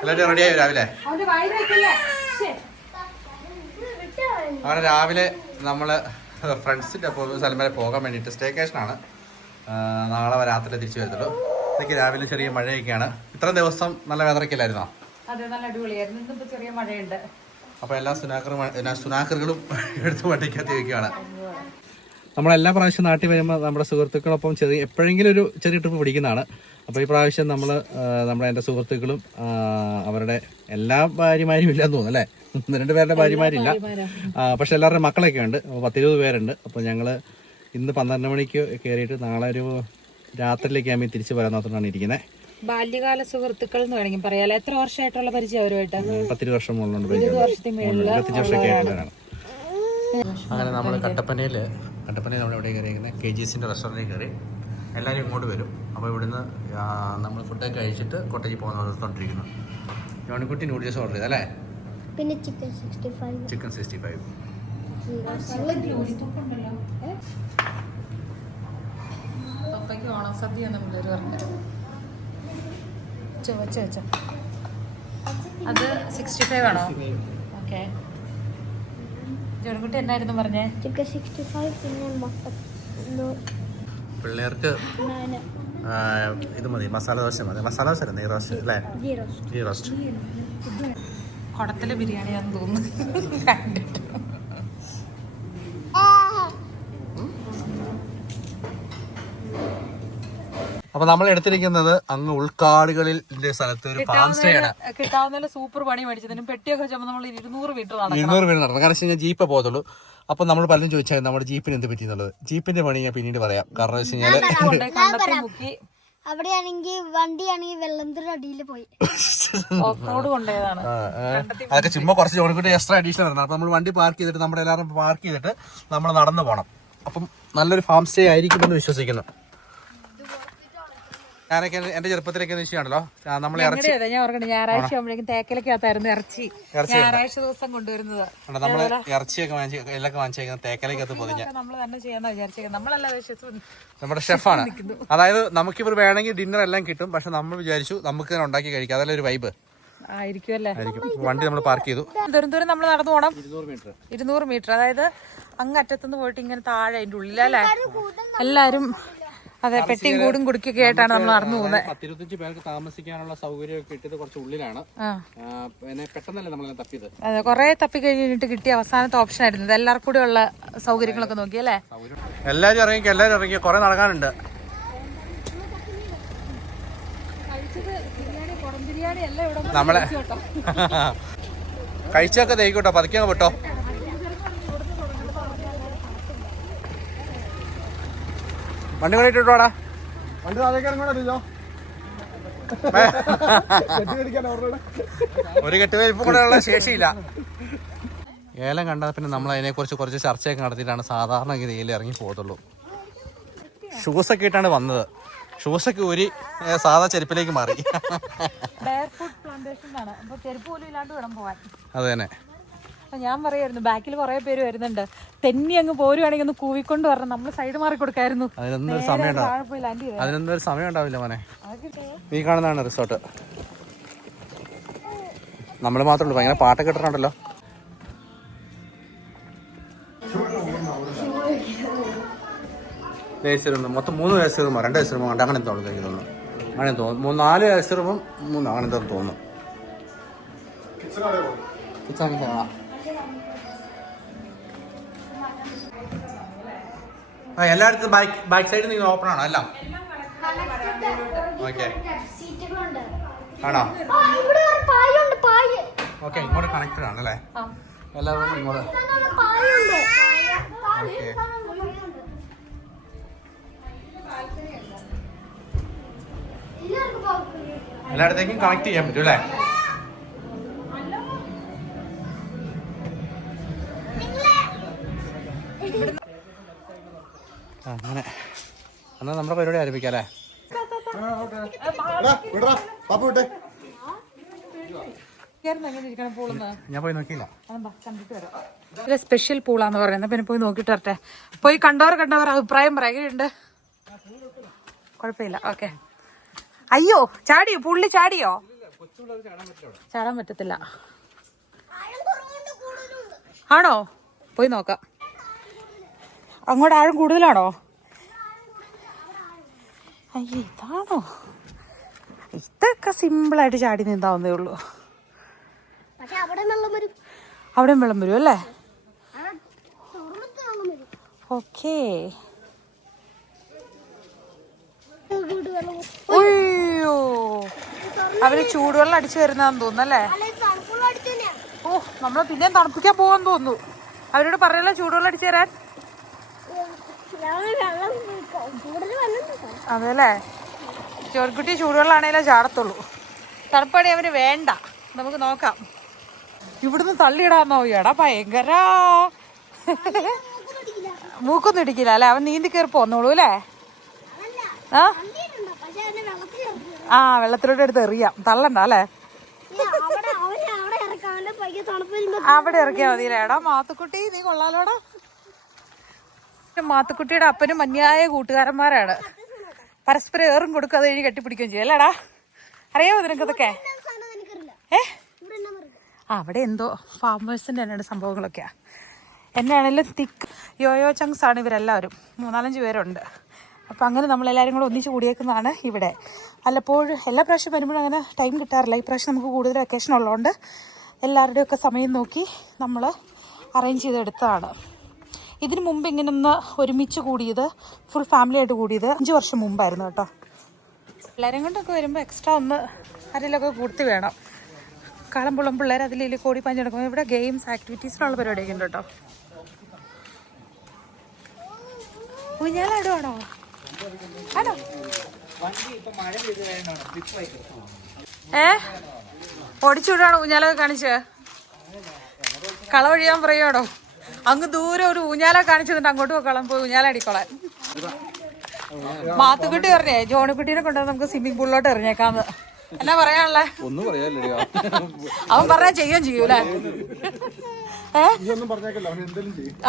എല്ലാവരും റെഡിയായി രാവിലെ. അങ്ങനെ രാവിലെ നമ്മള് ഫ്രണ്ട്സിന്റെ ഒപ്പം സ്ഥലം വരെ പോകാൻ വേണ്ടിയിട്ട് സ്റ്റേക്കേഷനാണ്. നാളെ രാത്രി തിരിച്ചു വരത്തുള്ളൂ. ഇതൊക്കെ രാവിലെ ചെറിയ മഴയൊക്കെയാണ്. ഇത്രയും ദിവസം നല്ല വെതറൊക്കെയില്ലായിരുന്നോ? അതെ, നല്ല അടിപൊളിയായിരുന്നു. ഇന്നിപ്പോ ചെറിയ മഴയുണ്ട്. അപ്പൊ എല്ലാ സുനാക്കറുകളും എടുത്ത് വണ്ടിക്കകത്ത് വയ്ക്കുകയാണ്. നമ്മളെല്ലാ പ്രാവശ്യം നാട്ടിൽ വരുമ്പോൾ നമ്മുടെ സുഹൃത്തുക്കളൊപ്പം എപ്പോഴെങ്കിലും ഒരു ചെറിയ ട്രിപ്പ് പിടിക്കുന്നതാണ്. അപ്പോൾ ഈ പ്രാവശ്യം എൻ്റെ സുഹൃത്തുക്കളും അവരുടെ എല്ലാ ഭാര്യമാരും ഇല്ലെന്ന് തോന്നുന്നു അല്ലേ? 2 പേരുടെ ഭാര്യമാരില്ല, പക്ഷെ എല്ലാവരുടെ മക്കളൊക്കെ ഉണ്ട്. 10-20 പേരുണ്ട്. അപ്പോൾ ഞങ്ങൾ ഇന്ന് 12 മണിക്ക് കയറിയിട്ട് നാളെ ഒരു രാത്രിയിലേക്ക് ആകുമ്പോൾ തിരിച്ചു വരാൻ നോക്കിയിട്ടാണ് ഇരിക്കുന്നത്. ബാല്യകാല സുഹൃത്തുക്കൾ എന്ന് വേണമെങ്കിൽ പറയാം. എത്ര വർഷമായിട്ടുള്ള പരിചയം അവരുമായിട്ട്? 10 വർഷം മുകളിലുണ്ട്. 25 വർഷമൊക്കെ ആയിട്ടുള്ളതാണ്. അങ്ങനെ നമ്മൾ കട്ടപ്പനയിൽ നമ്മൾ എവിടെ കയറിയിരിക്കുന്നത്? KGSന്റെ റെസ്റ്റോറൻറ്റിൽ കയറി. എല്ലാവരും ഇങ്ങോട്ട് വരും. അപ്പോൾ ഇവിടുന്ന് നമ്മൾ ഫുഡൊക്കെ കഴിച്ചിട്ട് കോട്ടേജിൽ പോകുന്ന നിർത്തോണ്ടിരിക്കുന്നു. ജോണിക്കുട്ടി നൂഡിൽസ് ഓർഡർ ചെയ്തല്ലേ? പിന്നെ ചിക്കൻ 65. ഓണം സദ്യ നമ്മളൊരു പറഞ്ഞു അത് 65 ആണോ? ഓക്കെ. ജോണിക്കുട്ടി എന്നായിരുന്നു പറഞ്ഞേ? ചിക്കൻ 65 പിന്നെ പിള്ളേർക്ക് ഇത് മതി, മസാല ദോശ മതി. മസാല ദോശ അല്ല, നെയ് റോസ്റ്റ് അല്ലേ? ഗീ റോസ്റ്റ്. കുടത്തിലെ ബിരിയാണിയാണെന്ന് തോന്നുന്നു കണ്ടിട്ട്. അപ്പൊ നമ്മൾ എടുത്തിരിക്കുന്നത് അങ്ങ് ഉൾക്കാടുകളിൽ സ്ഥലത്ത് ഒരു ഫാം സ്റ്റേ ആണ്. കിട്ടാവുന്ന സൂപ്പർ പണി മേടിച്ചതിനും പെട്ടിയൊക്കെ വെച്ചപ്പോൾ നമ്മൾ 200 മീറ്റർ നടന്നു. കാരണം വെച്ച് കഴിഞ്ഞാൽ ജീപ്പേ പോകത്തുള്ളൂ. അപ്പൊ നമ്മൾ പലരും ചോദിച്ചാൽ നമ്മുടെ ജീപ്പിന് എന്ത് പറ്റി എന്നുള്ളത്. ജീപ്പിന്റെ പണി ഞാൻ പിന്നീട് പറയാം. കാരണം വെച്ച് കഴിഞ്ഞാൽ അവിടെയാണെങ്കിൽ വണ്ടിയാണെങ്കിൽ വെള്ളത്തിന്റെ അടിയിൽ പോയി കൊണ്ടുപോയതാണ്. അതൊക്കെ ചുമ്മാ കുറച്ച് ജോണിക്കുട്ടി എക്സ്ട്രാ അഡീഷണൽ വരുന്നത്. അപ്പൊ നമ്മൾ വണ്ടി പാർക്ക് ചെയ്തിട്ട് നമ്മുടെ എല്ലാവരും പാർക്ക് ചെയ്തിട്ട് നമ്മൾ നടന്നു പോകണം. അപ്പം നല്ലൊരു ഫാം സ്റ്റേ ആയിരിക്കുമെന്ന് വിശ്വസിക്കുന്നു. ഞാനൊക്കെ എന്റെ ചെറുപ്പത്തിലൊക്കെ വിഷയമാണല്ലോ, നമ്മൾ ഞായറാഴ്ച ആകുമ്പോഴേക്കും തേക്കലക്കകത്തായിരുന്നു ഇറച്ചി. ഞായറാഴ്ച ദിവസം കൊണ്ടുവരുന്നത്. നമ്മള് ഇറച്ചിയൊക്കെ എല്ലൊക്കെ വാങ്ങിച്ചേക്കുന്നത് തേക്കലക്കകത്ത് പൊതിഞ്ഞ നമ്മൾ തന്നെ ചെയ്യാന്ന് വിചാരിച്ചേക്കുന്നത്. നമ്മളല്ല നമ്മുടെ ഷെഫാണ്. അതായത് നമുക്കിവർ വേണമെങ്കിൽ ഡിന്നർ എല്ലാം കിട്ടും, പക്ഷെ നമ്മൾ വിചാരിച്ചു നമുക്ക് തന്നെ ഉണ്ടാക്കി കഴിക്കാം. അതല്ലേ ഒരു വൈബ് ആയിരിക്കും. വണ്ടി നമ്മൾ പാർക്ക് ചെയ്തു. ദൂരം നമ്മൾ നടന്നു പോകണം. 200 മീറ്റർ. അതായത് അങ്ങറ്റത്തുനിന്ന് പോയിട്ട് ഇങ്ങനെ താഴെ അതിന്റെ ഉള്ളിലല്ലേ എല്ലാരും. അതെ, പെട്ടിയും കൂടും കുടുക്കൊക്കെ ആയിട്ടാണ് നമ്മൾ നടന്നു പോകുന്നത്. 10-25 പേർക്ക് താമസിക്കാനുള്ള സൗകര്യമൊക്കെ കിട്ടിയത് കുറച്ച് ഉള്ളിലാണ്. പെട്ടെന്നല്ലേ നമ്മളെ തപ്പിയത്. അതെ, കുറെ തപ്പി കഴിഞ്ഞിട്ട് കിട്ടിയ അവസാനത്തെ ഓപ്ഷൻ ആയിരുന്നു ഇത്. എല്ലാവർക്കും കൂടെ ഉള്ള സൗകര്യങ്ങളൊക്കെ നോക്കിയല്ലേ? എല്ലാരും ഇറങ്ങിയ കുറെ നടക്കാനുണ്ട്. നമ്മളെ കഴിച്ചൊക്കെ തേക്കോട്ടോ, പതുക്കെ വിട്ടോ. വണ്ടി കൊണ്ടിട്ടോടാ. ഒരു കെട്ടുവലിപ്പും കൂടെ ഉള്ള ശേഷിയില്ല. ഏലം കണ്ടാൽ പിന്നെ നമ്മൾ അതിനെക്കുറിച്ച് കുറച്ച് ചർച്ചയൊക്കെ നടത്തിയിട്ടാണ് സാധാരണഗതിയിൽ ഇറങ്ങി പോകത്തുള്ളൂ. ഷൂസൊക്കെ ഇട്ടാണ് വന്നത്. ഷൂസൊക്കെ ഒരു സാധാ ചെരുപ്പിലേക്ക് മാറി. അത് തന്നെ. ഞാൻ പറയായിരുന്നു ബാക്കിൽ കുറെ പേര് വരുന്നുണ്ട്, തെന്നി അങ്ങ് പോരുവാണെങ്കിൽ ഒന്ന് കൂവിക്കൊണ്ട് വരണം. നമ്മൾ സൈഡ് മാറി കൊടുക്കായിരുന്നു. അതിനൊന്നും ഒരു സമയം ഉണ്ടാവില്ല മോനെ. ഈ കാണുന്നതാണ് റിസോർട്ട്. നമ്മൾ മാത്രമേ ഉള്ളൂ. ഭയങ്കര പാട്ടൊക്കെ ഇട്ടിട്ടുണ്ടല്ലോ. ഏസി റൂം മൊത്തം 3 ഏസി റൂമോ 2 ഏസി റൂമോ ഉണ്ട്. അങ്ങനെ തോന്നുന്നു. അങ്ങനെ തോന്നുന്നു 4 ഏസി റൂമും 3 അങ്ങനെ തോന്നുന്നു. എല്ലായിടത്തും ബാക്ക് സൈഡിൽ നിങ്ങൾ ഓപ്പൺ ആണോ? എല്ലാം ഓക്കെ ആണോ? ഓക്കെ, ഇങ്ങോട്ട് കണക്റ്റഡ് ആണ് അല്ലേ? എല്ലാവരും ഇങ്ങോട്ട്. എല്ലായിടത്തേക്കും കണക്ട് ചെയ്യാൻ പറ്റും അല്ലേ? അങ്ങനെ എന്നാൽ നമ്മുടെ പരിപാടി ആരംഭിക്കാം അല്ലേ? ഞാൻ പോയി നോക്കിയില്ല. ഇത് സ്പെഷ്യൽ പൂളാന്ന് പറയുന്നത്. പിന്നെ പോയി നോക്കിട്ട് വരട്ടെ. പോയി കണ്ടവർ അഭിപ്രായം പറയുന്നുണ്ട്. കുഴപ്പമില്ല. ഓക്കെ. അയ്യോ, ചാടിയോ? പുള്ളി ചാടിയോ? ചാടാൻ പറ്റത്തില്ല. ആണോ? പോയി നോക്കാം. അങ്ങോട്ട് ആഴം കൂടുതലാണോ? അയ്യോ, ഇതാണോ? ഇതൊക്കെ സിമ്പിളായിട്ട് ചാടി നീന്താവുന്നേ ഉള്ളൂ. അവിടെയും വെള്ളം വരും അല്ലേ? ഓക്കേ. അയ്യോ, അവര് ചൂടുവെള്ളം അടിച്ചു വരുന്നതാന്ന് തോന്നുന്നല്ലേ? ഓ, നമ്മള് പിന്നെയും തണുപ്പിക്കാൻ പോവാന്ന് തോന്നുന്നു. അവരോട് പറയല്ലോ ചൂടുവെള്ളം അടിച്ചു തരാൻ. അതെല്ലേ? ചോർക്കുട്ടി ചൂടുവെള്ളമാണേലേ ചാടത്തുള്ളൂ. തണുപ്പണി അവന് വേണ്ട. നമുക്ക് നോക്കാം. ഇവിടുന്ന് തള്ളിയിടാന്നോ? എടാ ഭയങ്കര. മൂക്കൊന്നും ഇടിക്കില്ല അല്ലെ? അവൻ നീന്തി കയറി പോന്നോളൂ അല്ലേ? ആ, വെള്ളത്തിലോട്ട് എടുത്ത് എറിയാം. തള്ളണ്ട അല്ലേ? അവിടെ ഇറക്കിയാ മതി. എടാ മാത്തുക്കുട്ടി, നീ കൊള്ളാലോടാ. മാത്തുക്കുട്ടിയുടെ അപ്പനും മഞ്ഞായ കൂട്ടുകാരന്മാരാണ്. പരസ്പരം ഏറും കൊടുക്കും, അത് കഴിഞ്ഞ് കെട്ടിപ്പിടിക്കുകയും ചെയ്യും അല്ലേടാ? അറിയാമോ നിനക്കതൊക്കെ? അവിടെ എന്തോ ഫാമേഴ്സിന്റെ തന്നെ സംഭവങ്ങളൊക്കെയാ. എന്നാണേലും തിക്ക് യോയോ ചങ്സ് ആണ് ഇവരെല്ലാവരും. 4-5 പേരുണ്ട്. അപ്പം അങ്ങനെ നമ്മളെല്ലാവരും കൂടെ ഒന്നിച്ച് കൂടിയേക്കുന്നതാണ് ഇവിടെ. വല്ലപ്പോഴും എല്ലാ പ്രാവശ്യം വരുമ്പോഴും അങ്ങനെ ടൈം കിട്ടാറില്ല. ഈ പ്രാവശ്യം നമുക്ക് കൂടുതൽ വെക്കേഷൻ ഉള്ളതുകൊണ്ട് എല്ലാവരുടെയൊക്കെ സമയം നോക്കി നമ്മൾ അറേഞ്ച് ചെയ്തെടുത്തതാണ്. ഇതിന് മുമ്പ് ഇങ്ങനെ ഒന്ന് ഒരുമിച്ച് കൂടിയത്, ഫുൾ ഫാമിലി ആയിട്ട് കൂടിയത് 5 വർഷം മുമ്പായിരുന്നു കേട്ടോ. എല്ലാവരും കൊണ്ടൊക്കെ വരുമ്പോൾ എക്സ്ട്രാ ഒന്ന് അതിലൊക്കെ കൂട്ടി വേണം. കളമ്പുളം പിള്ളേർ അതിൽ കോടി പാഞ്ഞ് നടക്കും. ഇവിടെ ഗെയിംസ് ആക്ടിവിറ്റീസിനുള്ള പരിപാടിയൊക്കെ ഉണ്ട് കേട്ടോ. ഊഞ്ഞാലാടുവാണോ? ആണോ? ഓടിച്ചുവിടാണോ ഊഞ്ഞാലൊക്കെ കാണിച്ച്? കള ഒഴിയാൻ പറയുവാണോ? അങ്ങ് ദൂരെ ഒരു ഊഞ്ഞാല കാണിച്ചിട്ട് അങ്ങോട്ട് പോക്കോളാം, പോയി ഊഞ്ഞാലടിക്കോളാൻ. മാത്തുക്കുട്ടി പറഞ്ഞേ ജോണിക്കുട്ടീനെ കൊണ്ടുവന്ന് നമുക്ക് സ്വിമ്മിംഗ് പൂളിലോട്ട് എറിഞ്ഞേക്കാന്ന്. എന്നാ പറയാനുള്ളേ? ഒന്നും പറയാനില്ല. അവൻ പറഞ്ഞാ ചെയ്യുകയും ചെയ്യൂലേ?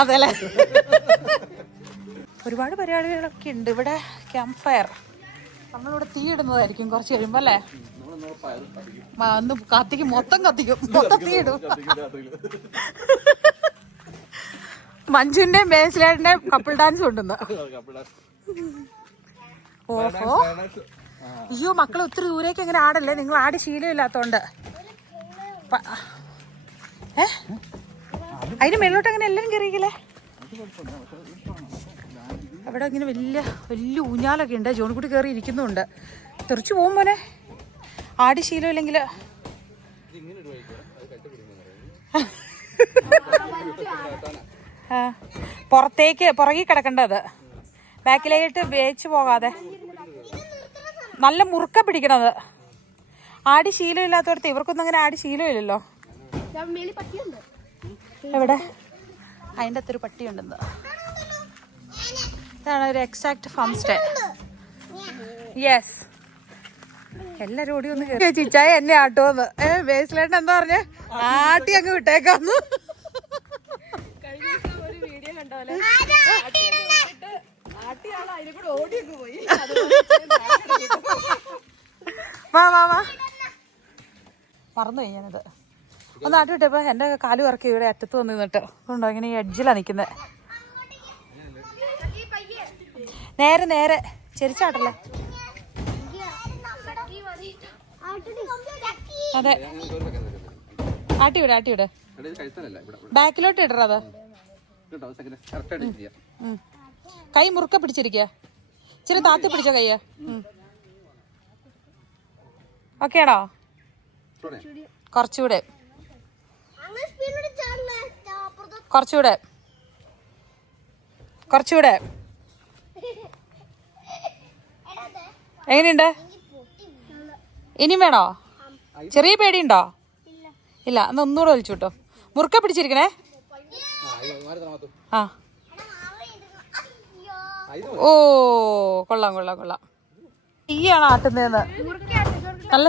അതെല്ലേ? ഒരുപാട് പരിപാടികളൊക്കെ ഉണ്ട് ഇവിടെ. ക്യാമ്പ് ഫയർ നമ്മളിവിടെ തീ ഇടുന്നതായിരിക്കും കുറച്ച് കഴിയുമ്പോ അല്ലേ? ഒന്ന് കത്തിക്കും, മൊത്തം തീ ഇടും. മഞ്ജുവിന്റെയും ബേസിലേട്ടന്റെയും കപ്പിൾ ഡാൻസ് കൊണ്ടുവന്ന. ഓഹോ, അയ്യോ മക്കളെ ഒത്തിരി ദൂരേക്ക് എങ്ങനെ ആടല്ലേ? നിങ്ങൾ ആടി ശീലമില്ലാത്തോണ്ട്. അതിന് മേലോട്ട് അങ്ങനെ എല്ലാരും കയറിയില്ലേ? അവിടെ ഇങ്ങനെ വലിയ ഊഞ്ഞാലൊക്കെ ഉണ്ട്. ജോണിക്കുട്ടി കയറി ഇരിക്കുന്നുണ്ട്. തെറിച്ചു പോകും പോലെ. ആടി ശീലമില്ലെങ്കിൽ പുറകി കിടക്കേണ്ടത്, ബാക്കിലായിട്ട് വേച്ച് പോകാതെ നല്ല മുറുക്ക പിടിക്കണത്. ആടി ശീലമില്ലാത്തടത്ത് ഇവർക്കൊന്നും അങ്ങനെ ആടി ശീലമില്ലല്ലോ. എവിടെ? അതിൻ്റെ അകത്തൊരു പട്ടിയുണ്ടെന്ന്. ഇതാണ് ഒരു എക്സാക്ട് ഫാം സ്റ്റേ. യെസ്, എല്ലാരും ഓടി ഒന്ന് കയറി. ചിച്ചായ എന്നെ ആട്ടോന്ന്. ബേസിലേട്ടൻ എന്താ പറഞ്ഞേ? ആട്ടി അങ്ങ് വിട്ടേക്കാന്ന്. ഒരു വീഡിയോ കണ്ടോലെ? വാ വാ വാ, മറന്നുപോയി ഞാനത്. ഒന്ന് ആട്ടി വിട്ടപ്പോ എന്റെ കാല് ഇറക്കി ഇവിടെ അറ്റത്ത് വന്ന് നിന്നിട്ട് അതുകൊണ്ടോ ഇങ്ങനെ ഈ എഡ്ജിലാണ് നിൽക്കുന്നത്. നേരെ ചെരിച്ചാട്ടല്ലേ? അതെ, ആട്ടിവിട്. ബാക്കിലോട്ട് ഇടറ. അത് കൈ മുറുക്ക പിടിച്ചിരിക്കുക. ഇച്ചിരി താത്തി പിടിച്ച കയ്യ. ഓക്കേണോ? കുറച്ചുകൂടെ. എങ്ങനെയുണ്ട്? ഇനിയും വേണോ? ചെറിയ പേടിയുണ്ടോ? ഇല്ല, എന്നാ ഒന്നുകൂടെ വലിച്ചു കിട്ടോ. മുറുക്ക പിടിച്ചിരിക്കണേ. ആ, ഓ കൊള്ളാം. തീയാണ് ആട്ടുന്നതെന്ന്. നല്ല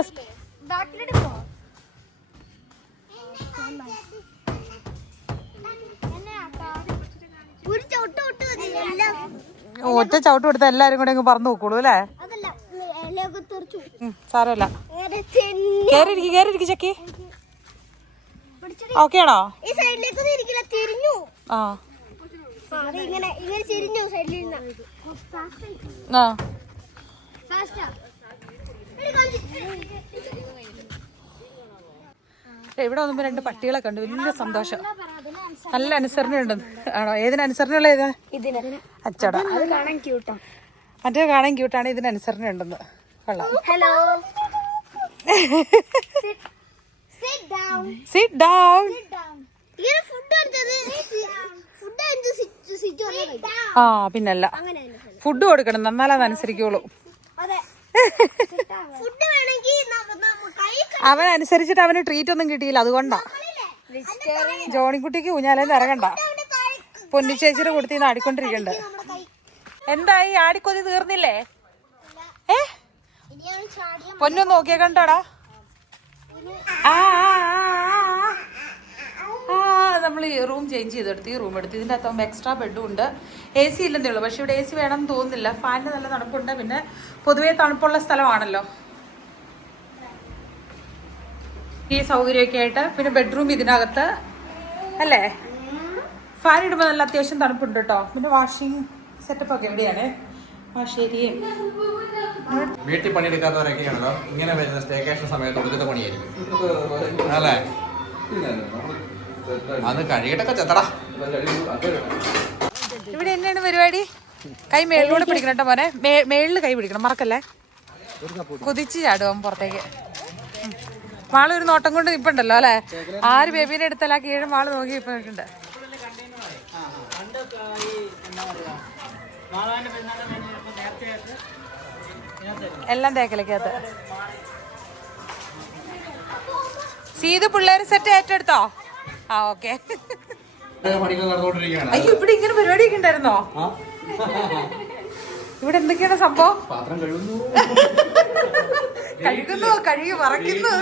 ഒറ്റ ചവിട്ട് കൊടുത്ത എല്ലാരും കൂടെ അങ്ങ് പറന്നു നോക്കോളൂ അല്ലേ? സാരമില്ല. കേറിയിരിക്കും ചക്കി. ഓക്കെ ആണോ? ഈ സൈഡിലേക്കൊന്നും ഇരിക്കില്ല, തിരിഞ്ഞു. ആ ഇങ്ങനെ ഇങ്ങനെ തിരിഞ്ഞു സൈഡിൽ. ആ ഇവിടെ വന്നപ്പോ 2 പട്ടികളെ കണ്ടു. വലിയ സന്തോഷം. നല്ല അനുസരണയുണ്ട്. ആണോ? ഏതിനനുസരണയുള്ള ഏതാ? അച്ചട. മറ്റേ കാണാൻ ക്യൂട്ടാണ്. ഇതിന് അനുസരണ ഉണ്ടെന്ന്. കൊള്ളാം. ഹലോ. Sit down. ആ പിന്നല്ല, ഫുഡ് കൊടുക്കണം, എന്നാലേ അത് അനുസരിക്കുള്ളൂ. അവൻ അനുസരിച്ചിട്ട് അവന് ട്രീറ്റ് ഒന്നും കിട്ടിയില്ല, അതുകൊണ്ടാ. ജോണിക്കുട്ടിക്ക് ഊഞ്ഞാലേന്ന് ഇറങ്ങണ്ട. പൊന്നു ചേച്ചിയുടെ കൊടുത്തിന്ന് ആടിക്കൊണ്ടിരിക്കണ്ട്. എന്തായി? ആടിക്കൊതി തീർന്നില്ലേ? പൊന്നു നോക്കിയാ കണ്ടോടാ. നമ്മൾ ഈ റൂം ചേഞ്ച് ചെയ്തെടുത്ത് ഈ റൂം എടുത്ത്. ഇതിൻ്റെ അകത്താകുമ്പോൾ എക്സ്ട്രാ ബെഡും ഉണ്ട്. AC ഇല്ലെന്നേ ഉള്ളൂ. പക്ഷെ ഇവിടെ AC വേണമെന്ന് തോന്നുന്നില്ല. ഫാനിന് നല്ല തണുപ്പുണ്ട്. പിന്നെ പൊതുവേ തണുപ്പുള്ള സ്ഥലമാണല്ലോ. ഈ സൗകര്യമൊക്കെ ആയിട്ട്. പിന്നെ ബെഡ്റൂം ഇതിനകത്ത് അല്ലേ. ഫാൻ ഇടുമ്പോൾ നല്ല അത്യാവശ്യം തണുപ്പുണ്ട് കേട്ടോ. പിന്നെ വാഷിംഗ് സെറ്റപ്പ് ഒക്കെ എവിടെയാണ്? ശരിയും വീട്ടിൽ പണിയെടുക്കാത്തവരൊക്കെയാണല്ലോ ഇങ്ങനെ വരുന്ന സ്റ്റേക്കേഷൻ സമയത്ത് കൊടുക്കുന്ന പണിയായിരിക്കും അല്ലേ. അത് കഴിയട്ടൊക്കെ ചെത്തടാ. ഇവിടെ എന്നാണ് പരിപാടി? കൈ മേളിലൂടെ പിടിക്കണം കേട്ടോ മോനെ. മേളിൽ കൈ പിടിക്കണം, മറക്കല്ലേ. കുതിച്ച് ചാടും പുറത്തേക്ക്. മാളൊരു നോട്ടം കൊണ്ട് നിപ്പുണ്ടല്ലോ അല്ലെ. ആര് ബേബീനെ എടുത്താൽ ആ കീഴും മാള് നോക്കി ഇപ്പൊ നിൽക്കുന്നുണ്ട്. എല്ലാം തേക്കലക്കകത്ത്. സീത് പിള്ളേര് സെറ്റ് ഏറ്റെടുത്തോ? ആ ഓക്കെ. അയ്യോ ഇവിടെ ഇങ്ങനെ പരിപാടിയൊക്കെ ഉണ്ടായിരുന്നോ? ഇവിടെ എന്തൊക്കെയാണ് സംഭവം? കഴുകുന്നു, കഴുകി മറക്കുന്നു.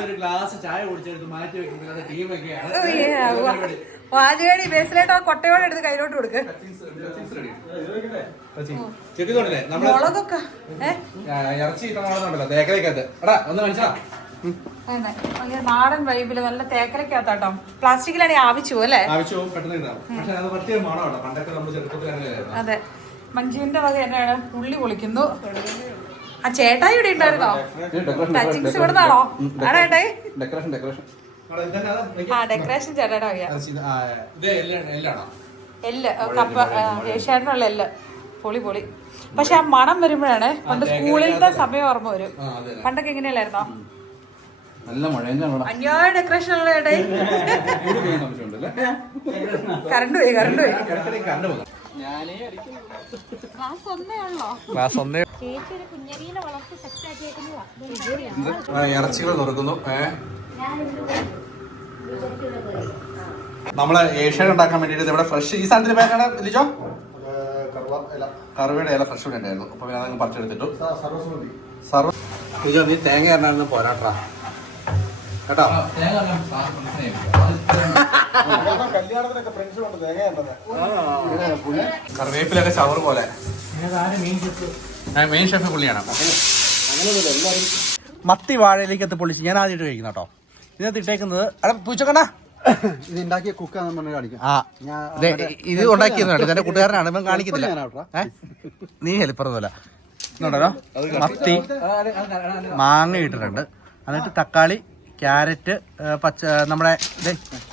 വാചകടി ബേസിലായിട്ട് ആ കൊട്ടയോടെ എടുത്ത് കയ്യിലോട്ട് കൊടുക്ക്. മുളകൊക്കെ നാടൻ വൈബില് നല്ല തേക്കലക്കകത്താട്ടോ. പ്ലാസ്റ്റിക്കിലാണ് ആവശ്യം അല്ലേ. അതെ. മഞ്ജുവിന്റെ വക തന്നെയാണ്. ഉള്ളി പൊളിക്കുന്നു. ആ ചേട്ടായി ഇവിടെ ഉണ്ടായിരുന്നോ? ടച്ചിങ്സ് ഇവിടെ നിന്നാണോ? ആണോ ചേട്ടായി? ആ ഡെക്കറേഷൻ ചേട്ടാ വക. എല്ല് കപ്പ ഏഷ്യാനുള്ള എല്ല്. പൊളി പൊളി. പക്ഷെ ആ മണം വരുമ്പോഴാണ് പണ്ട് സ്കൂളിലത്തെ സമയം ഓർമ്മ വരും. പണ്ടൊക്കെ എങ്ങനെയല്ലായിരുന്നോ? അന്യായ ഡെക്കറേഷൻ ഉള്ള ചേട്ടായി. കറണ്ട് പോയി. ഇറച്ചികൾ നുറുക്കുന്നു. നമ്മള് ഏഷ്യ ഉണ്ടാക്കാൻ വേണ്ടിട്ട് ഇവിടെ ഫ്രഷ് ഈ സാധനത്തിന്റെ പേരാണ് ലിജോ. കറുവയുടെ ഇല ഫ്രഷ് ഉണ്ടായിരുന്നു. അപ്പൊ പിന്നെ അതങ്ങ് പറിച്ചെടുത്തിട്ടു. ലിജോ നീ തേങ്ങ ഇറങ്ങാനൊന്നും പോരാട്ടാ കേട്ടോ. കറിവേപ്പിലൊക്കെ ചവർ പോലെ. മെയിൻ ഷെഫ് പുള്ളിയാണ്. മത്തി വാഴയിലേക്കത്ത് പൊളിച്ച് ഞാൻ ആദ്യമായിട്ട് കഴിക്കുന്ന കേട്ടോ. ഇതിനകത്ത് ഇട്ടേക്കുന്നത് അവിടെ പൂച്ചക്കണ്ട ഇത് ഉണ്ടാക്കിയ കുക്കാന്ന് കാണിക്കാം. ഇത് ഉണ്ടാക്കിയെന്ന് കേട്ടോ. എന്റെ കൂട്ടുകാരനാണ്. ഇവൻ കാണിക്കുന്നില്ല. നീ ഹെൽപ്പറൊന്നുമല്ല. ഇന്നുണ്ടല്ലോ മത്തി മാങ്ങ ഇട്ടിട്ടുണ്ട്. എന്നിട്ട് തക്കാളി, ക്യാരറ്റ്, പച്ച നമ്മുടെ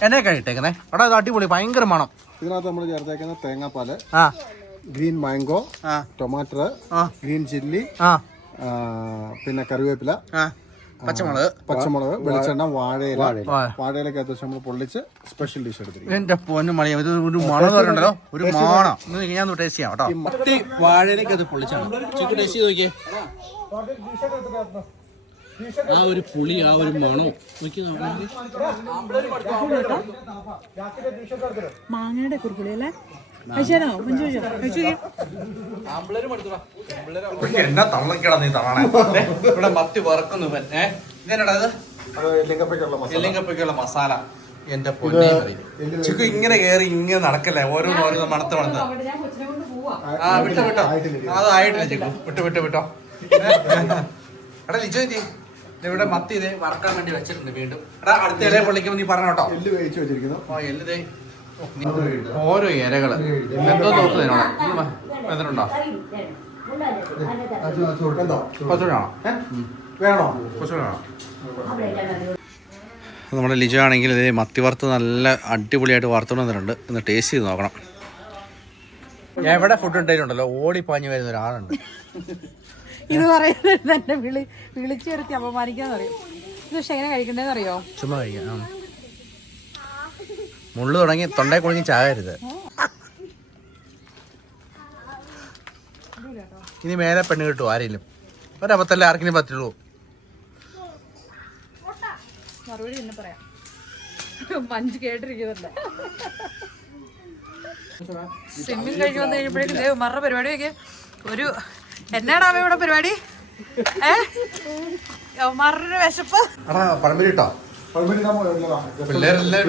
എന്നൊക്കെ ഇട്ടേക്കുന്നേ. അവിടെ അത് അടിപൊളി ഭയങ്കര മണം. ഇതിനകത്ത് നമ്മൾ ചേർത്തേക്കുന്ന തേങ്ങാപ്പാല്, green mango, tomato, green chilli, പിന്നെ കറിവേപ്പില, പച്ചമുളക്, വെളിച്ചെണ്ണ, വാഴയിലൊക്കെ നമ്മൾ പൊള്ളിച്ച് സ്പെഷ്യൽ ഡിഷ് എടുത്തിരിക്കും. എന്റെ പൊന്നു മണി ഇത് ഒരു മണം ഉണ്ടല്ലോ. ഒരു മണം ഞാൻ ടേസ്റ്റ് ചെയ്യാം കേട്ടോ. മത്തി വാഴയിലേക്ക് അത് പൊള്ളിച്ചാണ്. ചിക്കൻ ടേസ്റ്റ് ചെയ്ത് നോക്കിയേ. ആ ഒരു പുളി, ആ ഒരു മണം മാങ്ങയുടെ കുറുപ്പുളി അല്ലേ. എന്നാ തള്ളക്കടാ നീ തവണ. ഇവിടെ മത്തി വറക്കുന്നു. ഇതെന്നാടാ ഇത്? എല്ലിങ്കപ്പയ്ക്കുള്ള മസാല. എന്റെ പൊന്നെ ചിക്കു ഇങ്ങനെ കേറി ഇങ്ങനെ നടക്കല്ലേ. ഓരോന്ന് മണത്ത് മണത്ത്. ആ വിട്ടോ അത് ആയിട്ടില്ല ചിക്കു. വിട്ടോ എടാ ലിജോ ഇവിടെ മത്തി ഇതേ വറക്കാൻ വേണ്ടി വെച്ചിട്ടുണ്ട് വീണ്ടും. എടാ അടുത്ത ഇലയെ പൊള്ളിക്കുമ്പോൾ നീ പറഞ്ഞു കേട്ടോ. എല്ല് വേവിച്ച് വെച്ചിരിക്കുന്നു. എല്ല് ഓരോ ഇരകള് എന്തോ നോക്കുന്നതിനോട് എന്തോ വേണോ? നമ്മുടെ ലിജോ ആണെങ്കിൽ ഇതേ മത്തി വറുത്ത് നല്ല അടിപൊളിയായിട്ട് വറുത്തോണ്ട് വന്നിട്ടുണ്ട്. ഒന്ന് ടേസ്റ്റ് ചെയ്ത് നോക്കണം. എവിടെ ഫുഡ് ഉണ്ടായിട്ടുണ്ടല്ലോ ഓടിപ്പാഞ്ഞു വരുന്ന ഒരാളുണ്ട്. ഇത് പറയുന്നത് എന്നെ വിളിച്ചു വരുത്തി അപമാനിക്കാന്ന് അറിയോ. ഇത് പക്ഷെ എങ്ങനെ കഴിക്കണ്ടേന്ന് അറിയോ? ചുമ്മാ കഴിക്കാം. മുള്ളു തുടങ്ങി തൊണ്ടയിൽ കുടുങ്ങി ചാകരുത്. ഇനി മേലെ പെണ്ണ് കിട്ടുമോ ആരെങ്കിലും? ഒരബത്തല്ലേ ആർക്കിനും പറ്റുള്ളൂ. മറുപടി പിന്നെ പറയാം. മഞ്ച് കേട്ടിരിക്കുന്നുണ്ട്. സ്വിമ്മിങ് കഴിഞ്ഞ് വന്നു കഴിയുമ്പോഴേക്കും മറ പരിപാടിയൊക്കെ ഒരു എന്നാണ് അവയുടെ പരിപാടി? മറൊരു വിശപ്പ്. പഴംപൊരി ഇട്ടോ? പിള്ളേരെല്ലാരും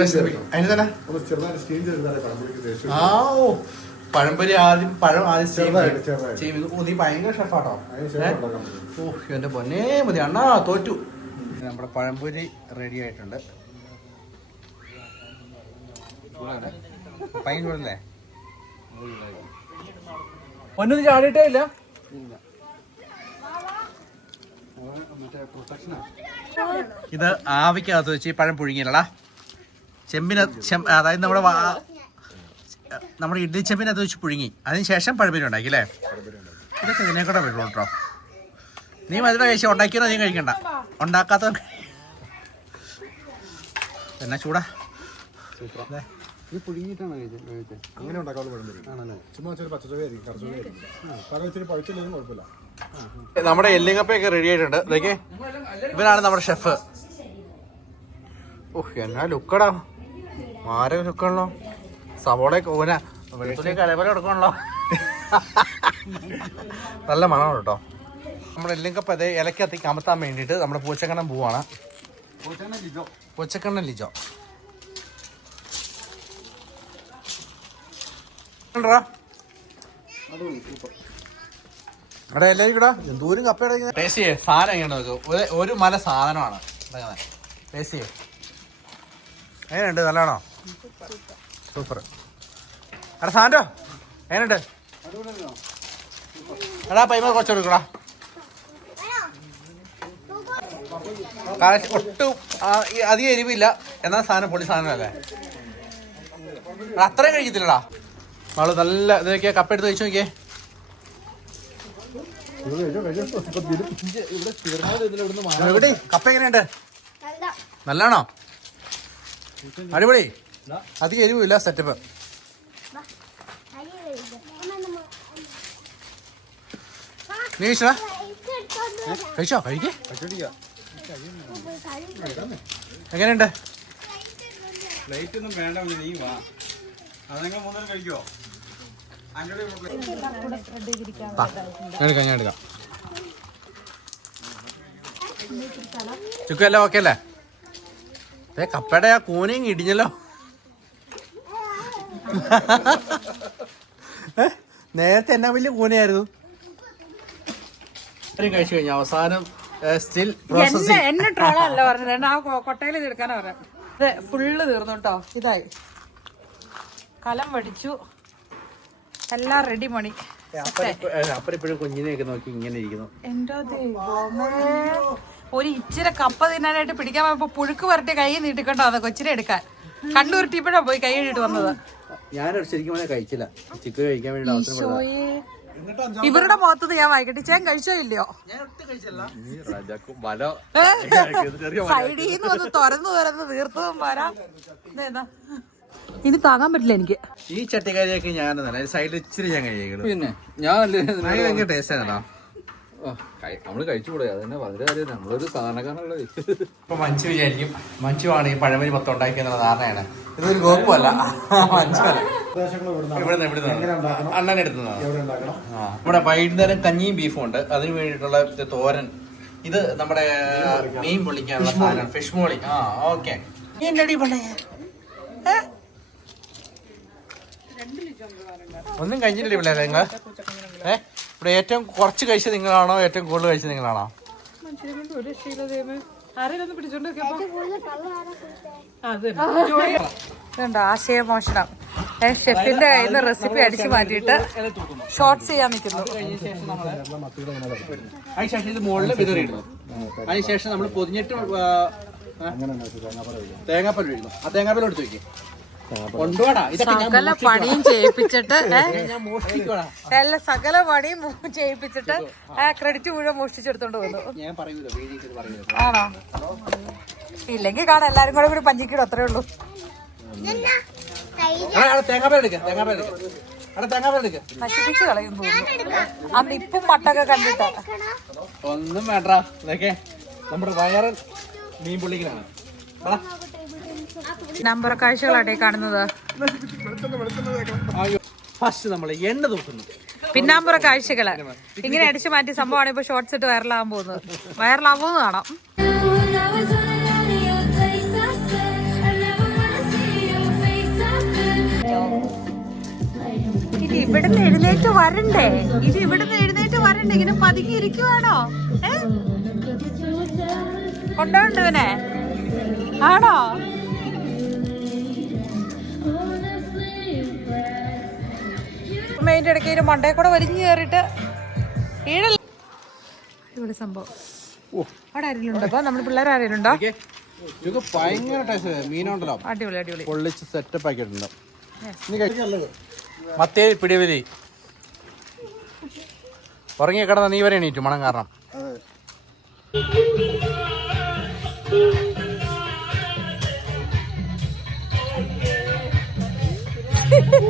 പഴംപൊരി ആദ്യം പഴം ആദ്യം നീ ഭയങ്കര ഷെഫാട്ടോ. ഓ എന്റെ പൊന്നേ മതി അണ്ണാ തോറ്റു. നമ്മുടെ പഴംപൊരി റെഡി ആയിട്ടുണ്ട്. പയ്യല്ലേ ഒന്നും ചാടിയിട്ടേ ഇല്ല. ഇത് ആവിക്കകത്ത് വെച്ച് പഴം പുഴുങ്ങിയല്ലടാ. അതായത് നമ്മുടെ ഇഡ്ഡലി ചെമ്പിനകത്ത് വെച്ച് പുഴുങ്ങി അതിനുശേഷം പഴംപൊരി ഉണ്ടാക്കി അല്ലേ? ഇതൊക്കെ ഇതിനെക്കൂടെ പറ്റുള്ളൂ കേട്ടോ. നീ മധുര കഴിച്ച ഉണ്ടാക്കിയോ നീ കഴിക്കണ്ട. ഉണ്ടാക്കാത്ത എന്നാ ചൂടാ. നമ്മുടെ എല്ലിങ്ങപ്പയൊക്കെ റെഡി ആയിട്ടുണ്ട്. ഇതൊക്കെ ഇവനാണ് നമ്മുടെ ഷെഫ്. ഓഹ് എന്നാ ലുക്കടാ, മാര ലുക്കാണല്ലോ. സവോള ഓന വെളുത്തുള്ളി കലവല എടുക്കണല്ലോ. നല്ല മണമാണ് കേട്ടോ. നമ്മുടെ എല്ലിങ്കപ്പ അതേ ഇലക്കത്തി കമത്താൻ വേണ്ടിയിട്ട് നമ്മുടെ പൂച്ചക്കണ്ണൻ പോവാണ്. പൂച്ചക്കണ്ണൻ ലിജോ അവിടെ എല്ലാവരും കൂടെ എന്തോരം കപ്പയുടെ ടേസ്റ്റ് ചെയ്യേ. സാധനം എങ്ങനെ നോക്ക്, ഒരു മല സാധനമാണ്. ടേസ്റ്റ് ചെയ്യേ. എങ്ങനെയുണ്ട്? നല്ലതാണോ? സൂപ്പർ. എടാ സാൻഡോ എങ്ങനെയുണ്ട്? എടാ പൈമ കുറച്ച് കൊടുക്കടാ. ഒട്ടും അധികം എരിവില്ല, എന്നാൽ സാധനം പൊടി സാധനമല്ലേ. അത്രയും കഴിക്കത്തില്ലടാ. അവള് നല്ല ഇതൊക്കെ കപ്പ എടുത്ത് കഴിച്ചു നോക്കിയേ. എവിടെ കപ്പ എങ്ങനെയുണ്ട്? നല്ലാണോ? അടിപൊളി. അധികം എരിവില്ല. സെറ്റപ്പ്. നീ കഴിച്ചോ? കഴിച്ചോ? കഴിക്കേ. എങ്ങനെയുണ്ട്? പ്ലേറ്റ് ഒന്നും വേണ്ട, നീ വാ. അതെങ്ങനെ മൂന്നും കഴിക്കോ? ഞാൻ എടുക്കാം. ചുക്കും എല്ലാം ഓക്കെ അല്ലേ? കപ്പയുടെ ആ കൂനയും ഇടിഞ്ഞല്ലോ. നേരത്തെ എന്നാ വലിയ കൂനയായിരുന്നു. കഴിച്ചു കഴിഞ്ഞു. അവസാനം സ്റ്റിൽ എന്നെ ട്രോളല്ല പറഞ്ഞത്, ആ കൊട്ടയിൽ തീർക്കാനാ പറഞ്ഞത്. ഇത് ഫുള്ള് തീർന്നു കേട്ടോ. ഇതായി കലം വടിച്ചു, എല്ലാം റെഡി മണി. അപ്പഴിപ്പോഴും കുഞ്ഞിനെയൊക്കെ നോക്കി ഇങ്ങനെ ഇരിക്കുന്നു. എന്റെ ദൈവമേ, ഒരു ഇച്ചിരി കപ്പ തിന്നാനായിട്ട് പിടിക്കാൻ പോയപ്പോ പുഴുക്ക് വരട്ടി കൈ നീട്ടിക്കൊണ്ടോ അത് കൊച്ചിനെ എടുക്കാൻ. കണ്ണുരുട്ടിപ്പോഴാ പോയി കൈ ഇട്ടിട്ട് വന്നത്. ഞാനൊരു ശരിക്കും കഴിച്ചില്ല. ചിക്കൻ കഴിക്കാൻ വേണ്ടി ഇവരുടെ മുഖത്തത് ഞാൻ വായിക്കട്ടെ. ഞാൻ കഴിച്ചോ ഇല്ലയോ? സൈഡിന്ന് വന്ന് തുറന്നു തീർത്തതും പോരാ. ഇനി താങ്ങാൻ പറ്റില്ല എനിക്ക്. ഈ ചട്ടിക്കാരിയൊക്കെ ഞാൻ സൈഡിൽ ഇച്ചിരി ഞാൻ കഴിക്കണം. പിന്നെ ഞാൻ ഭയങ്കര ടേസ്റ്റ് ആണോ? നമ്മള് കഴിച്ചുകൂടെ? അതന്നെ വളരെ കാര്യം. നമ്മളൊരു സാധാരണക്കാരനുള്ളത്. ഇപ്പൊ മഞ്ജു വിചാരിക്കും മഞ്ജുവാണ് ഈ പഴമരി മൊത്തം ഉണ്ടാക്കിയെന്നുള്ള ധാരണയാണ്. ഇതൊരു ഗോപ്പല്ല, മഞ്ജുവല്ല. അണ്ണൻ എടുത്തതാണ്. നമ്മുടെ വൈകുന്നേരം കഞ്ഞിയും ബീഫും ഉണ്ട്. അതിന് വേണ്ടിയിട്ടുള്ള തോരൻ. ഇത് നമ്മുടെ മീൻ പൊള്ളിക്കാനുള്ള സാധനം, ഫിഷ് മോളി. ആ ഓക്കെ. ഒന്നും കഴിഞ്ഞില്ലേ പിള്ളേരെ? നിങ്ങൾ ഇവിടെ ഏറ്റവും കുറച്ച് കഴിച്ചത് നിങ്ങളാണോ ഏറ്റവും കൂടുതൽ കഴിച്ചത് നിങ്ങളാണോ? ആരെയൊന്ന് പിടിച്ചോണ്ട് ഇതുണ്ടോ ആശയമോഷണം. ഷെഫിന്റെ കയ്യിൽ നിന്ന് റെസിപ്പി അടിച്ചു മാറ്റിയിട്ട് ഷോർട്സ് ചെയ്യാൻ നിൽക്കുന്നു. അതിനുശേഷം ഇത് മുകളിൽ വിതറിയിടുന്നു. അതിനുശേഷം നമ്മൾ പൊതിഞ്ഞിട്ട് തേങ്ങാപ്പാൽ ഒഴിക്കുന്നു. ആ തേങ്ങാപ്പാൽ എടുത്ത് വെക്കും. കൊണ്ടുപോടാ സകല പണിയും ചെയ്യിപ്പിച്ചിട്ട് ഞാൻ സകല പണിയും ചെയ്യിപ്പിച്ചിട്ട് ക്രെഡിറ്റ് മുഴുവൻ മോഷ്ടിച്ചെടുത്തോണ്ട് പോകുന്നു. ആണോ? ഇല്ലെങ്കിൽ കാണാം എല്ലാരും കൂടെ പഞ്ചിക്കിടും, അത്രേ ഉള്ളൂ. നശിപ്പിച്ച് കളയും തോന്നുന്നു അന്ന് ഇപ്പം മട്ടൊക്കെ കണ്ടിട്ട്. ഒന്നും വേണ്ട, ഇതൊക്കെ നമ്മുടെ വയറൽ മീൻ പൊള്ളിക്കലാണ്. നമ്പർ കാഴ്ചകളാട്ടെ കാണുന്നത്. ഫസ്റ്റ് നമ്മൾ എണ്ണ തൂക്കുന്നു. പിന്നാമ്പുറ കാഴ്ചകള് ഇങ്ങനെ അടിച്ചു മാറ്റി സംഭവമാണ് ഇപ്പൊ ഷോർട്സ് ഇട്ട് വൈറലാകാൻ പോകുന്നത്. വൈറലാവുമെന്ന് കാണാം. ഇത് ഇവിടുന്ന് എഴുന്നേറ്റ് വരണ്ടേ? ഇങ്ങനെ പതുങ്ങി ഇരിക്കുവാണോ? കൊണ്ടോണ്ടവനെ ആണോ? മെയിൻ്റെ ഇടയ്ക്ക് ഇതിന്റെ മണ്ടയിൽ കൂടെ വലിഞ്ഞു കയറിയിട്ട് വീഴല്ല. ഇവിടെ സംഭവം അവിടെ ആരെങ്കിലും ഉണ്ടോ? അപ്പൊ നമ്മുടെ പിള്ളേർ ആരെങ്കിലും ഉണ്ടോ? ഭയങ്കര ടേസ്റ്റ് മീനുണ്ടല്ലോ. അടിപൊളി പൊള്ളിച്ച് സെറ്റപ്പ് ആക്കിയിട്ടുണ്ട്. മത്തേരി പിടിവലി ഉറങ്ങി കിടന്ന നീ വരെ എണീറ്റു മണം കാരണം.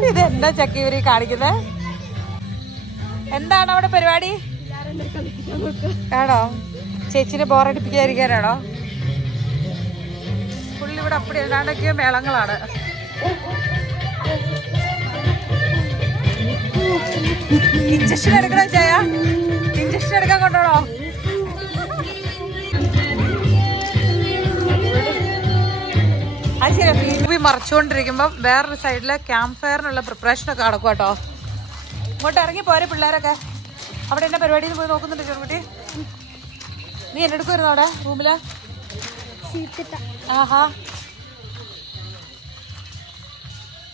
ഇതെന്താ ചക്കിവരി കാണിക്കുന്നത്? എന്താണ് അവിടെ പരിപാടി? ആണോ? ചേച്ചിനെ ബോറടിപ്പിക്കാതിരിക്കാനാണോ? പുള്ളി ഇവിടെ അപ്പടി ഏതാണ്ടൊക്കെയോ മേളങ്ങളാണ്. ഇഞ്ചക്ഷൻ എടുക്കണോ ചായ? ഇഞ്ചക്ഷൻ എടുക്കാൻ കൊണ്ടോണോ? അത് ശരി. മൂവി മറച്ചുകൊണ്ടിരിക്കുമ്പോ വേറൊരു സൈഡില് ക്യാമ്പ് ഫയറിനുള്ള പ്രിപ്പറേഷനൊക്കെ നടക്കും കേട്ടോ. ഇങ്ങോട്ട് ഇറങ്ങി പോരെ പിള്ളേരൊക്കെ. അവിടെ എന്നെ പരിപാടിയിൽ പോയി നോക്കുന്നുണ്ട് ചെറുകുട്ടി. നീ എന്നെ എടുക്കുമായിരുന്നു അവിടെ റൂമില്? ആഹാ,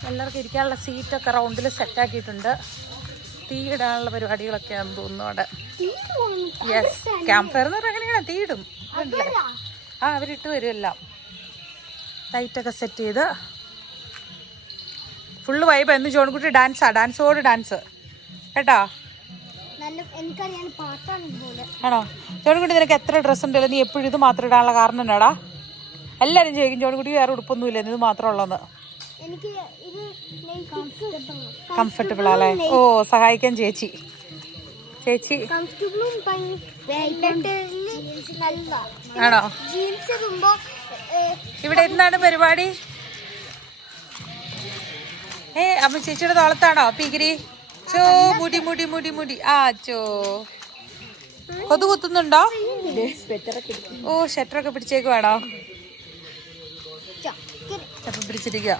എല്ലാവർക്കും ഇരിക്കാനുള്ള സീറ്റൊക്കെ റൗണ്ടിൽ സെറ്റാക്കിയിട്ടുണ്ട്. തീ ഇടാനുള്ള പരിപാടികളൊക്കെയാണെന്ന് തോന്നുന്നു അവിടെ. യെസ്, ക്യാമ്പ് ഫയർ എന്ന് പറഞ്ഞാൽ എങ്ങനെയാണ്? തീ ഇടും. ആ, അവരിട്ട് തരും എല്ലാം. ലൈറ്റൊക്കെ സെറ്റ് ചെയ്ത് ഫുള്ള് വൈബ്. എന്ന് ജോൺകുട്ടി ഡാൻസോട് ഡാൻസ് കേട്ടോ. ആണോ ജോൺകുട്ടി? നിനക്ക് എത്ര ഡ്രസ്സ് ഉണ്ടല്ലോ, നീ എപ്പോഴും ഇത് മാത്രം ഇടാനുള്ള കാരണം എന്നാടാ? എല്ലാവരും ചോദിക്കും ജോൺകുട്ടി വേറെ ഉടുപ്പൊന്നുമില്ല, ഇത് മാത്രം ഉള്ളതെന്ന്. കംഫർട്ടബിൾ അല്ലേ? ഓ, സഹായിക്കാൻ ചേച്ചി. ആണോ? ഇവിടെ എന്താണ് പരിപാടി? അമ്മ ചേച്ചിയുടെ തോളത്താണോ പിഗിരി? ചോ മുടി മുടി മുടി മുടി. ആ ചോ, കൊതു കുത്തുന്നുണ്ടോ? ഓ, ഷട്ടറൊക്കെ പിടിച്ചേക്കുവാണോ? അപ്പൊ പിടിച്ചിരിക്കുക.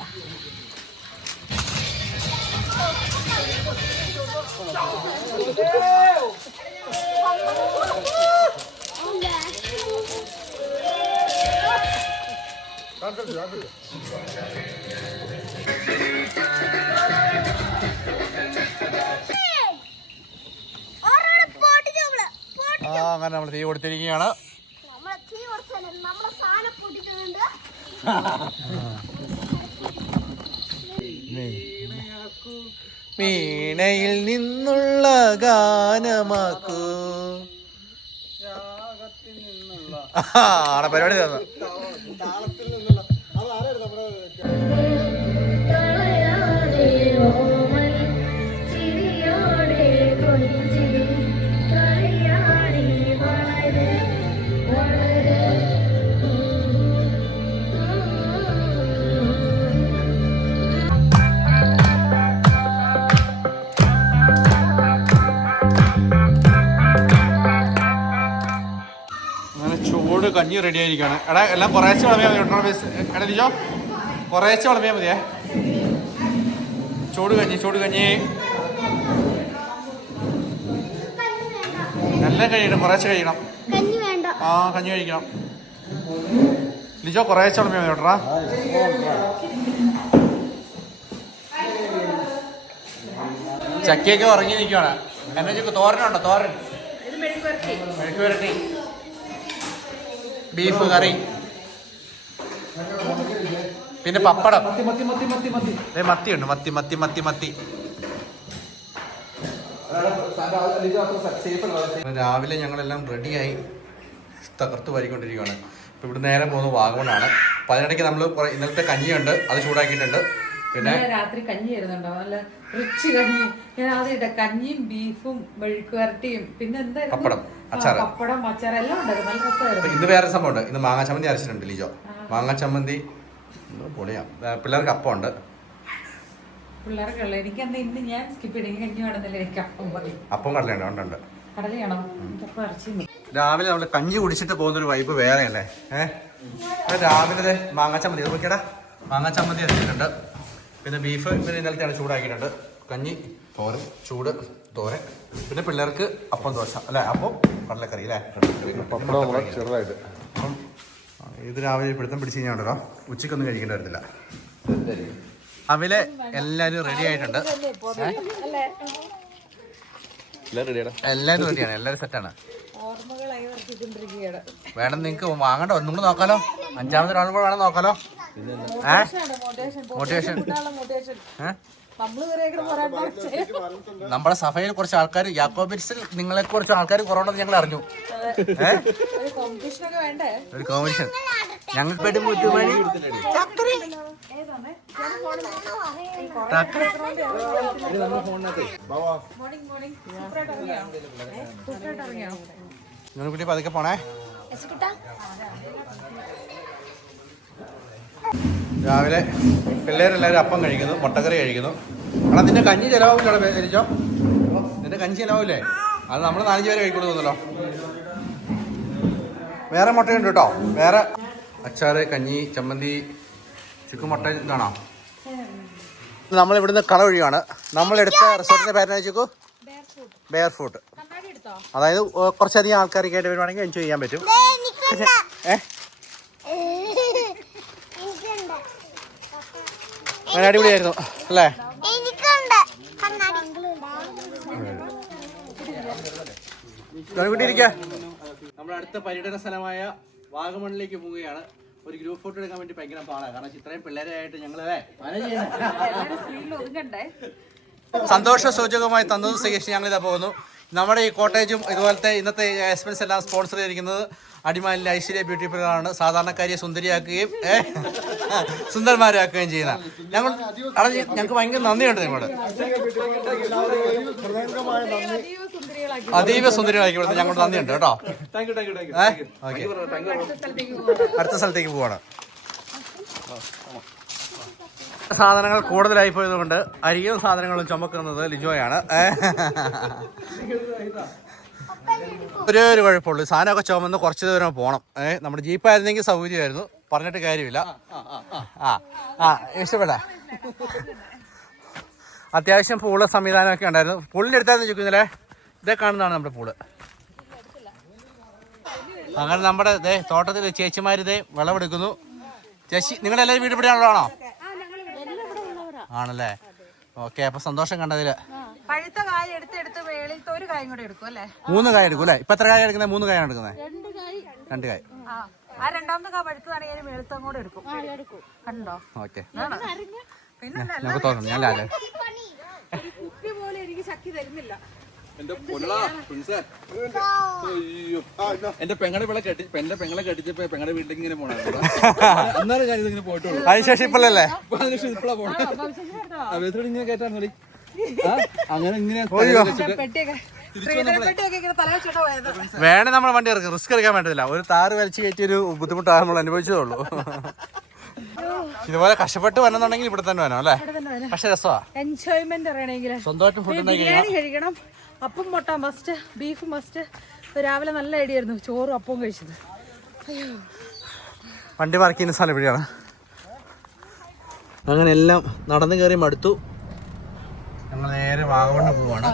അങ്ങനെ നമ്മൾ തീ കൊടുത്തിരിക്കുകയാണ്. വീണയിൽ നിന്നുള്ള ഗാനമാക്കൂ. ആടെ പരിപാടി തന്നു. ചൂട് കഞ്ഞി റെഡി ആയിരിക്കാണ്. എടാ എല്ലാം കുറേശ്ശെ വിളമ്പിയാൽ മതി. എടാ ദിജോ, കുറേശ്ശെ വിളമ്പിയാൽ മതിയേ. ചൂട് കഞ്ഞി എല്ലാം കഴിയണം, കുറേശ്ശെ കഴിയണം. ആ കഞ്ഞി കഴിക്കണം. ലിജോ കുറേശ്ശെ ഉടമ കേട്ടാ. ചക്കയൊക്കെ ഉറങ്ങി നിൽക്കുകയാണ്. എന്നാ ചോക്ക് തോരനുണ്ടോ? തോരൻ, മെഴുക്ക് പുരട്ടി, ബീഫ് കറി, പിന്നെ പപ്പടം. മത്തിയുണ്ട്, മത്തി മത്തി മത്തി മത്തി. രാവിലെ ഞങ്ങളെല്ലാം റെഡിയായി തകർത്ത് വാരിക്കൊണ്ടിരിക്കുകയാണ്. ഇപ്പം ഇവിടെ നേരെ പോകുന്നത് വാഗമണ്ണാണ്. അപ്പം അതിനിടയ്ക്ക് നമ്മൾ ഇന്നലത്തെ കഞ്ഞിയുണ്ട്, അത് ചൂടാക്കിയിട്ടുണ്ട്. പിന്നെ രാത്രി കഞ്ഞി ആയിരുന്നുണ്ടോ, നല്ല റിച്ച് കഞ്ഞി. ഞാൻ ആദ്യം കഞ്ഞിയും ബീഫും മെഴുക്ക് വരട്ടിയും പിന്നെ എന്താ പപ്പടം, അച്ചാറ്, പപ്പടം അച്ചാറ് എല്ലാം ഉണ്ടായിരുന്നു. നല്ല രസമായിരുന്നു. ഇന്ന് വേറെ സംഭവമുണ്ട്. ഇന്ന് മാങ്ങാ ചമ്മന്തി അരച്ചിട്ടുണ്ട് ലിജോ. മാങ്ങാ ചമ്മന്തി പൊളിയാ. പിള്ളേർക്ക് അപ്പം ഉണ്ട്. പിള്ളേർക്കുള്ള എനിക്ക് എന്താ ഇന്ന് ഞാൻ സ്കിപ്പ് ചെയ്ത് എനിക്ക് കഞ്ഞി വേണമെന്നില്ല. എനിക്ക് അപ്പം മതി. അപ്പം കടലുണ്ട്, ഉണ്ട്. കടലയാണോ? അപ്പം ഇറച്ചി. രാവിലെ നമ്മൾ കഞ്ഞി കുടിച്ചിട്ട് പോകുന്നൊരു വൈബ് വേറെ അല്ലേ? രാവിലെ മാങ്ങാ ചമ്മന്തി നോക്കിയടാ, മാങ്ങാ ചമ്മന്തി അരച്ചിട്ടുണ്ട്. പിന്നെ ബീഫ് പിന്നെ ഇന്നലത്തെയാണ് ചൂടാക്കിയിട്ടുണ്ട്. കഞ്ഞി, തോരൻ, ചൂട് തോരൻ. പിന്നെ പിള്ളേർക്ക് അപ്പം ദോശ അല്ലേ, അപ്പം കടലക്കറി അല്ലേ, ചെറുതായിട്ട്. അപ്പം ഇത് രാവിലെ പിടുത്തം പിടിച്ച് കഴിഞ്ഞാണ്ടല്ലോ ഉച്ചക്കൊന്നും കഴിക്കേണ്ടി വരത്തില്ല. രാവിലെ എല്ലാവരും റെഡി ആയിട്ടുണ്ട്. എല്ലാവരും റെഡിയാണ്, എല്ലാവരും സെറ്റാണ്. വേണം നിങ്ങൾക്ക് വാങ്ങണ്ട, ഒന്നും കൂടെ നോക്കാലോ. അഞ്ചാമത്തെ ഒരാളും കൂടെ വേണം നോക്കാലോ. മോട്ടിവേഷൻ. നമ്മുടെ സഭയിൽ കുറച്ച് ആൾക്കാർ, യാക്കോബിറ്റ്സിൽ നിങ്ങളെ കുറച്ച് ആൾക്കാർ കുറവുണ്ടെന്ന് ഞങ്ങൾ അറിഞ്ഞു. ഒരു കോമ്പറ്റീഷൻ ഞങ്ങൾക്ക് കുട്ടി പതുക്കെ പോണേ. രാവിലെ പിള്ളേരെല്ലാവരും അപ്പം കഴിക്കുന്നു, മുട്ടക്കറി കഴിക്കുന്നു. കാരണം നിന്റെ കഞ്ഞി ചിലവാവില്ലോ ധരിച്ചോ? നിന്റെ കഞ്ഞി ചിലവാവില്ലേ? അത് നമ്മൾ 4 പേര് കഴിക്കുള്ളൂ തോന്നല്ലോ. വേറെ മുട്ടയുണ്ട് കേട്ടോ, വേറെ അച്ചാറ്, കഞ്ഞി, ചമ്മന്തി, ചുക്ക് മുട്ട. ഇതാണോ? നമ്മളിവിടുന്ന് കള ഒഴിയാണ്. നമ്മളെടുത്ത റിസോർട്ടിന്റെ പേരാണ് ചുക്കു ബെയർ ഫുട്ട്. അതായത് കുറച്ചധികം ആൾക്കാരൊക്കെ ആയിട്ട് വരുവാണെങ്കിൽ എൻജോയ് ചെയ്യാൻ പറ്റും. അങ്ങനെ അടിപൊളിയായിരുന്നു അല്ലേ? നമ്മുടെ അടുത്ത പര്യടന സ്ഥലമായ വാഗമണിലേക്ക് പോവുകയാണ്. ഒരു ഗ്രൂപ്പ് ഫോട്ടോ എടുക്കാൻ വേണ്ടി ഭയങ്കര പാടാണ്. കാരണം ഇത്രയും പിള്ളേരായിട്ട് ഞങ്ങളെ സന്തോഷ സൂചകമായി തന്നത് സ്വീകരിച്ച് ഞങ്ങളിതാ പോകുന്നു. നമ്മുടെ ഈ കോട്ടേജും ഇതുപോലത്തെ ഇന്നത്തെ എക്സ്പെൻസ് എല്ലാം സ്പോൺസർ ചെയ്തിരിക്കുന്നത് അടിമാലിലെ ഐശ്വര്യ ബ്യൂട്ടി പാർലറാണ്. സാധാരണക്കാരിയെ സുന്ദരിയാക്കുകയും സുന്ദരന്മാരാക്കുകയും ചെയ്യുന്ന ഞങ്ങൾക്ക് ഭയങ്കര നന്ദിയുണ്ട് നിങ്ങളോട്. അതീവ സുന്ദരികളാക്കി കൊടുത്ത് ഞങ്ങൾക്ക് നന്ദിയുണ്ട് കേട്ടോ. ഓക്കെ, അടുത്ത സ്ഥലത്തേക്ക് പോവാണ്. സാധനങ്ങൾ കൂടുതലായി പോയതുകൊണ്ട് അരിയും സാധനങ്ങളും ചുമക്കുന്നത് ലിജോയാണ്. ഒരു കുഴപ്പമുള്ളൂ, സാധനമൊക്കെ ചുമന്ന് കുറച്ച് ദൂരം പോകണം. നമ്മുടെ ജീപ്പായിരുന്നെങ്കിൽ സൗകര്യമായിരുന്നു, പറഞ്ഞിട്ട് കാര്യമില്ല. ഇഷ്ടപ്പെടാ? അത്യാവശ്യം പൂള് സംവിധാനമൊക്കെ ഉണ്ടായിരുന്നു. പൂളിൻ്റെ അടുത്തായിരുന്നു ചോദിക്കുന്നല്ലേ? ഇതേ കാണുന്നതാണ് നമ്മുടെ പൂള്. അങ്ങനെ നമ്മുടെ തോട്ടത്തിൽ ചേച്ചിമാരിതേ വിളവെടുക്കുന്നു. ചേച്ചി, നിങ്ങളുടെ എല്ലാവരും വീട് ഇവിടെയാണല്ലോ? ആണല്ലേ? ഓക്കെ, അപ്പൊ സന്തോഷം കണ്ടതില്. പഴുത്ത കായ എടുത്ത് മേളിലത്തെ ഒരു കായും കൂടെ എടുക്കും അല്ലേ? 3 കായ എടുക്കും അല്ലേ? ഇപ്പൊ എത്ര കായ എടുക്കുന്നത്? 3 കായാണ് എടുക്കുന്നത്. 2 കായ. ആ രണ്ടാമത്തെ കായ പഴുത്തതാണെങ്കിൽ മേളത്തും കൂടെ എടുക്കും. കണ്ടോ? ഓക്കെ, പിന്നെ നമുക്ക് തോന്നുന്നു ഞാൻ ലാലേ കുപ്പി പോലെ എനിക്ക് ശക്തി തരുന്നില്ല. എന്റെ പെങ്ങളെ കെട്ടിച്ചപ്പോ പെങ്ങളുടെ വീട്ടിലേക്ക് ഇങ്ങനെ പോണ അന്നേരം ഞാൻ ഇതിങ്ങനെ പോയിട്ടുള്ളൂ. അതിനുശേഷം ഇപ്പോഴല്ലേ ഇപ്പളാ പോണേ. ഇങ്ങനെ കേട്ടാ മതി. അങ്ങനെ ഇങ്ങനെ വേണേ നമ്മുടെ വണ്ടി ഇറക്കും, റിസ്ക് എടുക്കാൻ വേണ്ടതില്ല. ഒരു താറ് വലിച്ചു കയറ്റി ഒരു ബുദ്ധിമുട്ടാണ് നമ്മൾ അനുഭവിച്ചതേ ഉള്ളൂ. ഇതുപോലെ കഷ്ടപ്പെട്ട് വരണമെന്നുണ്ടെങ്കിൽ ഇവിടെ തന്നെ വരണം അല്ലേ? പക്ഷെ രസമാ, എൻജോയ്മെന്റ് അറിയണമെങ്കിൽ സ്വന്തമായിട്ട് ഫുഡ് ബിരിയാണി കഴിക്കണം. അപ്പം മുട്ട മസ്റ്റ്, ബീഫ് മസ്റ്റ്. രാവിലെ നല്ല ഐഡിയായിരുന്നു ചോറും അപ്പവും കഴിച്ചത്. വണ്ടി പാർക്ക് ചെയ്യുന്ന സ്ഥലം എവിടെയാണ്? അങ്ങനെ എല്ലാം നടന്നു കയറി മടുത്തു. ഞങ്ങൾ നേരെ വാഗമണ്ണ് പോവാണ്.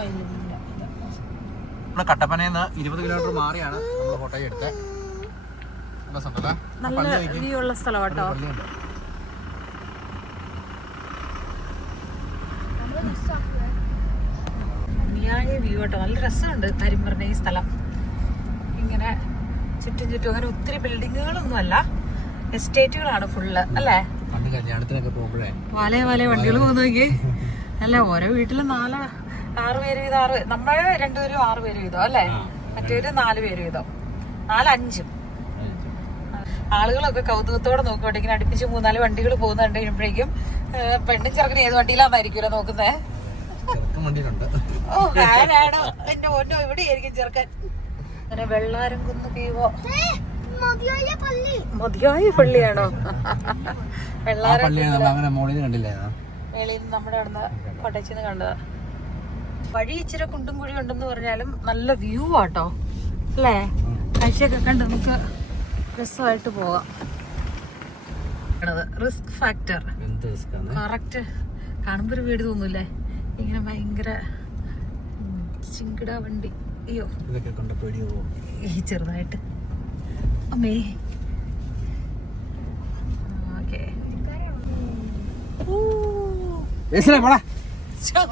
നമ്മുടെ കട്ടപ്പനയിൽ നിന്ന് 20 കിലോമീറ്റർ മാറിയാണ് നമ്മൾ കോട്ടയം എടുത്തത്. രസമുണ്ടല്ലേ? നല്ല വ്യൂ ഉള്ള സ്ഥലം കേട്ടോ. പള്ളിയുണ്ട്. ഭംഗിയായ വ്യൂ കേട്ടോ, നല്ല രസമുണ്ട് കരിമ്പറിന്റെ ഈ സ്ഥലം. ഇങ്ങനെ ചുറ്റും ചുറ്റും അങ്ങനെ ഒത്തിരി ബിൽഡിങ്ങുകളൊന്നും അല്ല, എസ്റ്റേറ്റുകളാണ് ഫുള്ള് അല്ലേ. പണ്ട് കല്യാണത്തിനൊക്കെ പോകുമ്പോഴേ വാലേ വണ്ടികൾ പോകുന്നെങ്കിൽ അല്ല, ഓരോ വീട്ടിലും 6 പേര് വീതം, 6 നമ്മള് 2 പേരും 6 പേര് വീതം അല്ലേ, മറ്റൊരു 4 പേര് വീതം, 4-5. ആളുകളൊക്കെ കൗതുകത്തോടെ നോക്കുവാട്ടെ, ഇങ്ങനെ അടുപ്പിച്ച് 3-4 വണ്ടികൾ പോകുന്ന കണ്ടു കഴിയുമ്പോഴേക്കും പെണ്ണും ചെറുക്കനും ഏത് വണ്ടിയിലാന്നായിരിക്കുമല്ലോ നോക്കുന്നേ. ഓ ആരാണോ എന്റെ ഒന്നോ ഇവിടെ ആയിരിക്കും ചെറുക്കൻ. അങ്ങനെ വെള്ളാരം കുന്ന് പീവോ മതിയായ പള്ളിയാണോ? വെള്ളാരം വെളിയിൽ നിന്ന് നമ്മുടെ അവിടുന്ന് കോട്ടയച്ചിന്ന് കണ്ടതാ. വഴി ഇച്ചിരി കുണ്ടും കുഴി ഉണ്ടെന്ന് പറഞ്ഞാലും നല്ല വ്യൂ ആട്ടോ അല്ലേ. കാഴ്ചയൊക്കെ കണ്ട് നമുക്ക് രസമായിട്ട് പോവാം. Risk factor correct. കാണുമ്പോ ഒരു വീട് തോന്നൂല്ലേ, ഇങ്ങനെ ഭയങ്കര ചിങ്കിട വണ്ടി. അയ്യോ ഈ ചെറുതായിട്ട് അമ്മേ. ഓക്കെ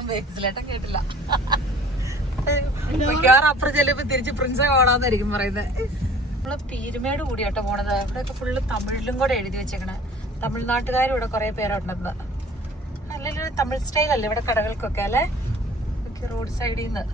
ബേസിലേട്ടൻ കേട്ടില്ല. മിക്കവാറും അപ്പുറം ചെല്ലുമ്പോ തിരിച്ച് പ്രിൻസെ ഓടാന്നായിരിക്കും പറയുന്നത്. നമ്മള് പീരുമേട് കൂടിയാട്ടോ പോണത്. ഇവിടെയൊക്കെ ഫുള്ള് തമിഴിലും കൂടെ എഴുതി വെച്ചേക്കണേ. തമിഴ്നാട്ടുകാരും ഇവിടെ കുറെ പേരുണ്ടെന്ന്. നല്ലൊരു തമിഴ് സ്റ്റൈൽ അല്ലേ ഇവിടെ കടകൾക്കൊക്കെ അല്ലേ, റോഡ് സൈഡിൽ നിന്ന്.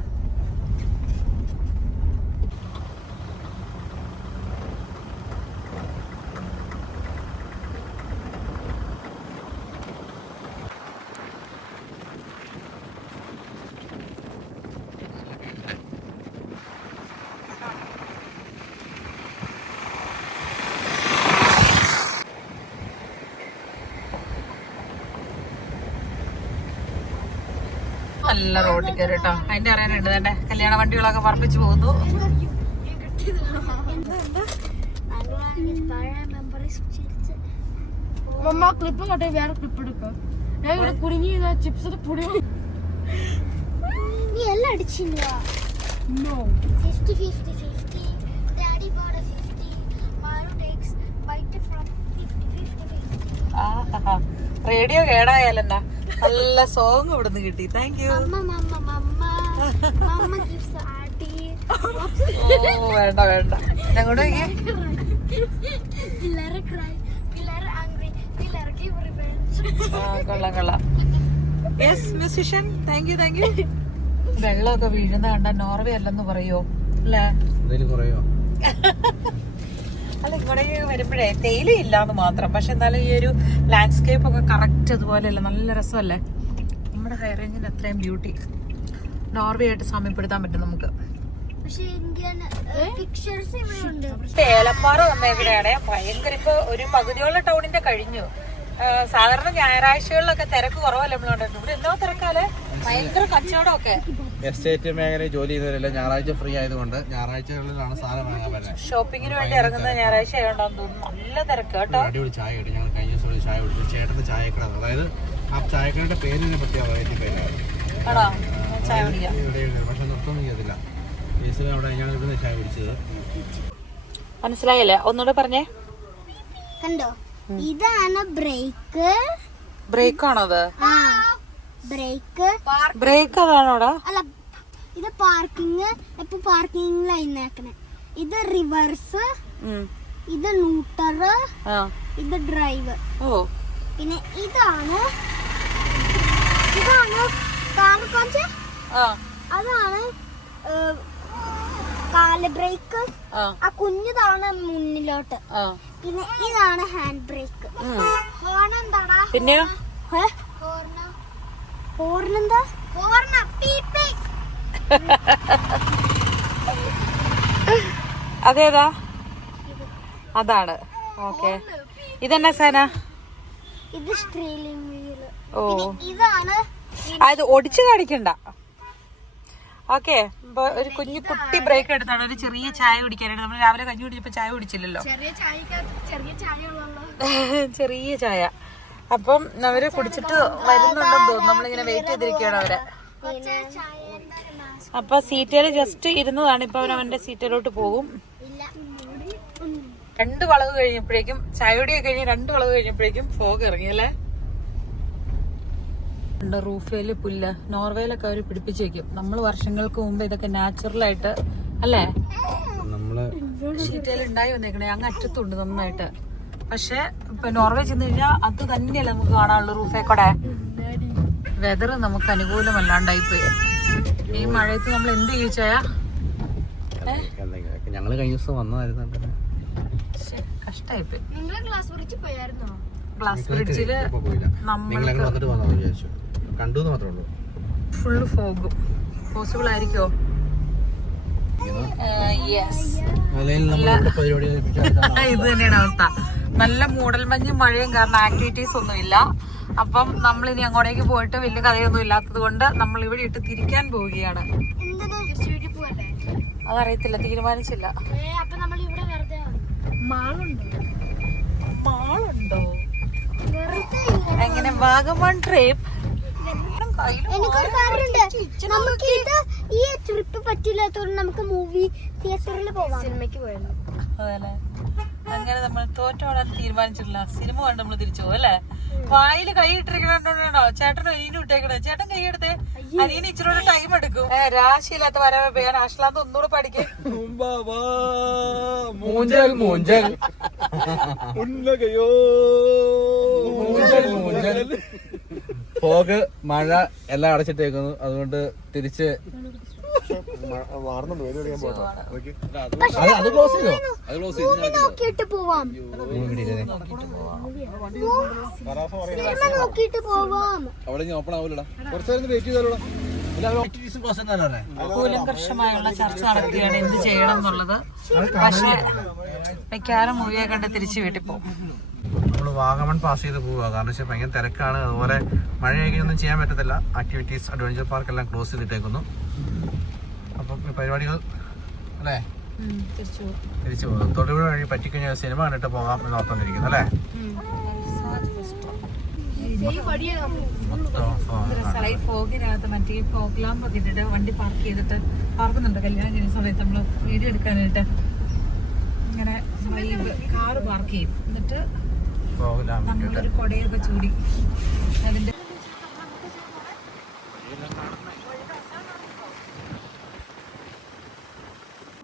നല്ല റോഡിൽ കയറി കേട്ടോ. അതിന്റെ അറിയാനുണ്ട് തന്നെ കല്യാണ വണ്ടികളൊക്കെ പറപ്പിച്ചു പോകുന്നു. ക്ലിപ്പ് കട്ടെ വേറെ ക്ലിപ്പ് എടുക്കാം. ഞാൻ ഇവിടെ കുടുങ്ങി ചിപ്സിൽ പൊടി നീ എല്ലാം അടിച്ചില്ല. 50-50-50 ഡാഡി ബോർഡ് 50 മാരു ടേക്സ് ബൈറ്റ് ഫ്രം 50-50-50. റേഡിയോ കേടായാലെന്നാ, നല്ല സോങ് ഇവിടുന്ന് കിട്ടി. Thank you. ഓ വേണ്ട വേണ്ട, ഞങ്ങോട്ട് കൊള്ളാം കൊള്ളാം. Yes musician, thank you thank you. വെള്ളമൊക്കെ വീഴുന്ന കണ്ട നോർവേ അല്ലെന്ന് പറയോ അല്ലേ? അല്ല ഇവിടെ വരുമ്പോഴേ തേയില ഇല്ലാന്ന് മാത്രം, പക്ഷെ എന്നാലും ഈ ഒരു ലാൻഡ്സ്കേപ്പ് ഒക്കെ കറക്റ്റ് അതുപോലെയല്ല, നല്ല രസമല്ലേ. നമ്മുടെ ഹൈ റേഞ്ചിന്റെ അത്രയും ബ്യൂട്ടി നോർവേ ആയിട്ട് സാമ്യപ്പെടുത്താൻ പറ്റും നമുക്ക്. ഏലപ്പാറ വന്ന എവിടെയാണ് ഭയങ്കര, ഇപ്പൊ ഒരു പകുതിയോളം ടൗണിന്റെ കഴിഞ്ഞു. സാധാരണ ഞായറാഴ്ചകളിലൊക്കെ തിരക്ക് കുറവല്ലേ നമ്മൾ കണ്ടിട്ടുണ്ട്. ഇവിടെ എന്നോ തിരക്കാല്, ഭയങ്കര കച്ചവടമൊക്കെ. എസ്റ്റേറ്റ് മേഖലയിൽ ജോലി ചെയ്യുന്നവരെല്ലാം ഞായറാഴ്ച ഫ്രീ ആയതുകൊണ്ട് ഞായറാഴ്ചകളിലാണ് സാധനം വാങ്ങാൻ പറ്റുന്നത്. ഷോപ്പിങ്ങിന് വേണ്ടി ഇറങ്ങുന്ന ഞായറാഴ്ച ആയതുകൊണ്ടാന്ന് തോന്നുന്നു. നല്ല തിരക്ക് കേട്ടോ. അടിപൊളി ചായ കിട്ടും. ഞങ്ങൾ കഴിഞ്ഞ ദിവസം ചായ കുടിച്ചു. ചേട്ടന്റെ ചായക്കട, അതായത് ആ ചായക്കടയുടെ പേരിനെ പറ്റിയ വെറൈറ്റി പേരാണ്. ആണോ? ചായ കുടിക്കാം. പക്ഷെ നൃത്തമൊന്നും ചെയ്തില്ല. അവിടെ ഞങ്ങൾ ഇവിടെ ചായ കുടിച്ചത്. മനസ്സിലായില്ലേ? ഒന്നുകൂടെ പറഞ്ഞേ. കണ്ടോ, ഇതാണ് ബ്രേക്ക്. ബ്രേക്ക് ആണോ അത്? ബ്രേക്ക് ബ്രേക്ക് അതാണോടാ? അല്ല, ഇത് പാർക്കിംഗ്. ഇപ്പൊ പാർക്കിംഗിലായിക്കണേ. ഇത് റിവേഴ്സ്, ഇത് ന്യൂട്ടർ, ഇത് ഡ്രൈവ്. ഓ, പിന്നെ ഇതാണ് കാർ കാണിച്ച, അതാണ് കാല് ബ്രേക്ക്. ആ കുഞ്ഞതാണ് മുന്നിലോട്ട്. പിന്നെ ഇതാണ് ഹാൻഡ് ബ്രേക്ക്. ഹോൺ എന്താടാ? പിന്നെ ഹോർണെന്താ? ഹോർണ പീപ്പി. അതേതാ? അതാണ്. ഓക്കെ, ഇതെന്നാ സാധന? ഇത് സ്ട്രീലിംഗ് വീൽ. ഓ, ഇതാണ്. അത് ഒടിച്ചു കാണിക്കണ്ട. ഓക്കെ, ഒരു കുഞ്ഞു കുട്ടി ബ്രേക്ക് എടുത്താണ് ഒരു ചെറിയ ചായ കുടിക്കാനായിട്ട്. നമ്മൾ രാവിലെ കഞ്ഞി കുടിച്ചപ്പോ ചായ കുടിച്ചില്ലല്ലോ, ചെറിയ ചായ. അപ്പം അവര് കുടിച്ചിട്ട് വരുന്നുണ്ടെന്ന് തോന്നുന്നു. നമ്മളിങ്ങനെ വെയിറ്റ് ചെയ്തിരിക്കുകയാണ് അവരെ. അപ്പൊ സീറ്റേല് ജസ്റ്റ് ഇരുന്നതാണ്. ഇപ്പൊ അവൻ അവന്റെ സീറ്റിലോട്ട് പോകും. 2 വളവ് കഴിഞ്ഞപ്പോഴേക്കും ചായയോടെയൊക്കെ കഴിഞ്ഞ് 2 വളവ് കഴിഞ്ഞപ്പോഴേക്കും ഫോഗ് ഇറങ്ങി അല്ലേ. റൂഫേല് പുല്ല് നോർവേയിലൊക്കെ അവര് പിടിപ്പിച്ചു വെക്കും. നമ്മൾ വർഷങ്ങൾക്ക് മുമ്പ് ഇതൊക്കെ നാച്ചുറലായിട്ട് അല്ലേ ഷീറ്റയിൽ ഉണ്ടായി വന്നേക്കണേ. അങ്ങ് അറ്റത്തുണ്ട് നന്നായിട്ട്. പക്ഷെ ഇപ്പൊ നോർവേ ചെന്ന് കഴിഞ്ഞാൽ അത് തന്നെയല്ല നമുക്ക് കാണാനുള്ളൂ റൂഫേ കൂടെ. വെതർ നമുക്ക് അനുകൂലമല്ലാണ്ടായിപ്പോയി. ഈ മഴയത്ത് നമ്മൾ എന്ത് ചോദിച്ചാ ഞങ്ങള് കഴിഞ്ഞ ദിവസം വന്നതായിരുന്നു. കഷ്ടായിപ്പോയി. പോയായിരുന്നോ? ഗ്ലാസ് ബ്രിഡ്ജില് കണ്ടു മാത്രമേ ഉള്ളൂ. ഫുള്ള് ഫോഗും. പോസിബിൾ ആയിരിക്കോ? ഇത് തന്നെയാണ് അവസ്ഥ. നല്ല മൂടൽമഞ്ഞും മഴയും കാരണം ആക്ടിവിറ്റീസ് ഒന്നും ഇല്ല. അപ്പം നമ്മൾ ഇനി അങ്ങോട്ടേക്ക് പോയിട്ട് വലിയ കഥയൊന്നും ഇല്ലാത്തത് കൊണ്ട് നമ്മൾ ഇവിടെ ഇട്ട് തിരിക്കാൻ പോവുകയാണ്. അതറിയത്തില്ല, തീരുമാനിച്ചില്ല. മാളുണ്ടോ? എങ്ങനെ വാഗമൺ ട്രിപ്പ്? എനിക്കൊരു കാര്യമുണ്ട്. നമുക്ക് ഈ ട്രിപ്പ് പറ്റില്ലാത്തോണ്ട് നമുക്ക് മൂവി തിയേറ്ററിൽ പോവാം. സിനിമയ്ക്ക് പോയിരുന്നു. അതല്ലേ, അങ്ങനെ നമ്മൾ തോറ്റോടാൻ തീരുമാനിച്ചിട്ടില്ല. സിനിമ കണ്ട് നമ്മൾ തിരിച്ചു പോകും അല്ലേ. വായില് കൈ ഇട്ടിരിക്കണോ? ചേട്ടനും അനിയനും ഇട്ടേക്കണേ. ചേട്ടൻ കൈ എടുത്തേ. അനിയന് ഇച്ചിരി ടൈം എടുക്കും. രാശിയില്ലാത്ത വരവ പേൻ ആശ്ലാന്ത് ഒന്നുകൂടെ പഠിക്കും. ഫോഗ് മഴ എല്ലാം അടച്ചിട്ടേക്കുന്നു. അതുകൊണ്ട് തിരിച്ച് അത് ക്ലോസ് ചെയ്തോ? നോക്കിയിട്ട് പോവാം. നോക്കിയിട്ട് പോവാം. ഓപ്പൺ ആവൂലടാ, കുറച്ചേരം വെയിറ്റ് ചെയ്താലോടാ. കൂലങ്കർഷമായുള്ള ചർച്ച നടക്കുകയാണ് എന്ത് ചെയ്യണം എന്നുള്ളത്. പക്ഷെ മിക്കവാറും മൂവിയെ കണ്ട് തിരിച്ച് വീട്ടിൽ പോകും. നമ്മൾ വാഗമൺ പാസ് ചെയ്ത് പോവുക. കാരണം വെച്ചാൽ ഭയങ്കര തിരക്കാണ്. അതുപോലെ മഴയൊക്കെ ഒന്നും ചെയ്യാൻ പറ്റത്തില്ല. ആക്ടിവിറ്റീസ് അഡ്വഞ്ചർ പാർക്ക് എല്ലാം ക്ലോസ് ചെയ്തിട്ടേക്കുന്നു. അപ്പം പരിപാടികൾ അല്ലേ തിരിച്ചു പോകും. തൊടുപുഴ വഴി പറ്റിക്കഴിഞ്ഞാൽ സിനിമ കണ്ടിട്ട് പോകാം എന്ന് ഓർത്തുകൊണ്ടിരിക്കുന്നു അല്ലേ. ഫോഗിനകത്ത് മറ്റേ ഫോഗ് ലാമ്പ് ഒക്കെ ഇട്ടിട്ട് വണ്ടി പാർക്ക് ചെയ്തിട്ട് പാർക്കുന്നുണ്ട്. കല്യാണം കഴിഞ്ഞ സമയത്ത് നമ്മള് വീഡിയോ എടുക്കാനായിട്ട് ഇങ്ങനെ കാറ് പാർക്ക് ചെയ്യും. എന്നിട്ട് നമ്മളൊരു കൊടയൊക്കെ ചൂടി അതിന്റെ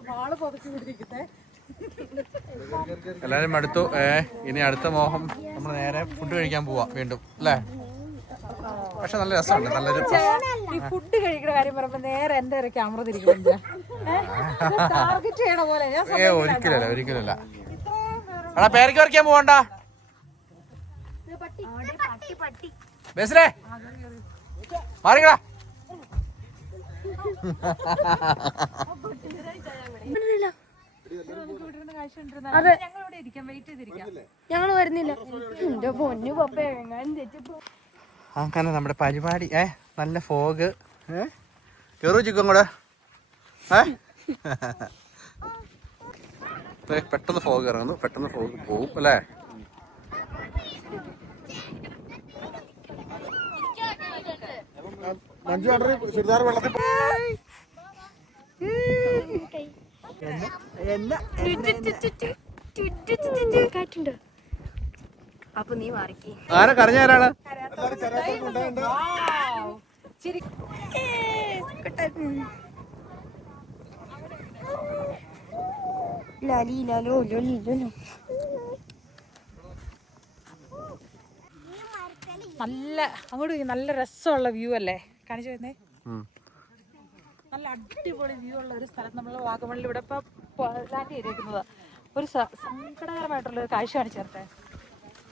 വാള് പുതച്ചു പിടിച്ചിരിക്കുന്നേ. എല്ലാരും അടുത്തു. ഇനി അടുത്ത മോഹം നമ്മൾ നേരെ ഫുഡ് കഴിക്കാൻ പോവാ വീണ്ടും അല്ലേ. പക്ഷെ നല്ല രസമുണ്ട്. നല്ലൊരു ഈ ഫുഡ് കഴിക്കുന്ന കാര്യം പറയുമ്പോ നേരെ എന്റെ ഒരു ക്യാമറ തിരിക്കുന്നുണ്ട്. ടാർഗറ്റ് ചെയ്യണ പോലെ. ഒരിക്കലല്ല. എടാ പേരയ്ക്ക് പറിക്കാൻ പോവണ്ട. ബേസിലേ മാറിക്കടാ. ഞങ്ങള് വരുന്നില്ല. എന്റെ പൊന്നു പപ്പ എങ്ങാനും തെറ്റിപ്പോ. അങ്ങനെ നമ്മുടെ പരിപാടി നല്ല ഫോഗ് കയറൂ ചിക്കും കൂടെ. പെട്ടെന്ന് ഫോഗ് ഇറങ്ങുന്നു, പെട്ടെന്ന് ഫോഗ് പോവും അല്ലേ. ചുരിദാർ വെള്ളത്തിൽ കാറ്റുണ്ട്. അപ്പൊ നീ മാറിക്കേ. ആരെ കരഞ്ഞാരാണ്? നല്ല അങ്ങോട്ട് നല്ല രസമുള്ള വ്യൂ അല്ലേ കാണിച്ചു വരുന്നേ. നല്ല അടിപൊളി വ്യൂ ഉള്ള ഒരു സ്ഥലത്ത് നമ്മൾ വാഗമണ്ണിൽ ഇവിടെ ഇപ്പൊ ലാൻഡ് ചെയ്തേക്കുന്നത്. ഒരു സങ്കടകരമായിട്ടുള്ള ഒരു കാഴ്ച കാണിച്ചു തരട്ടെ.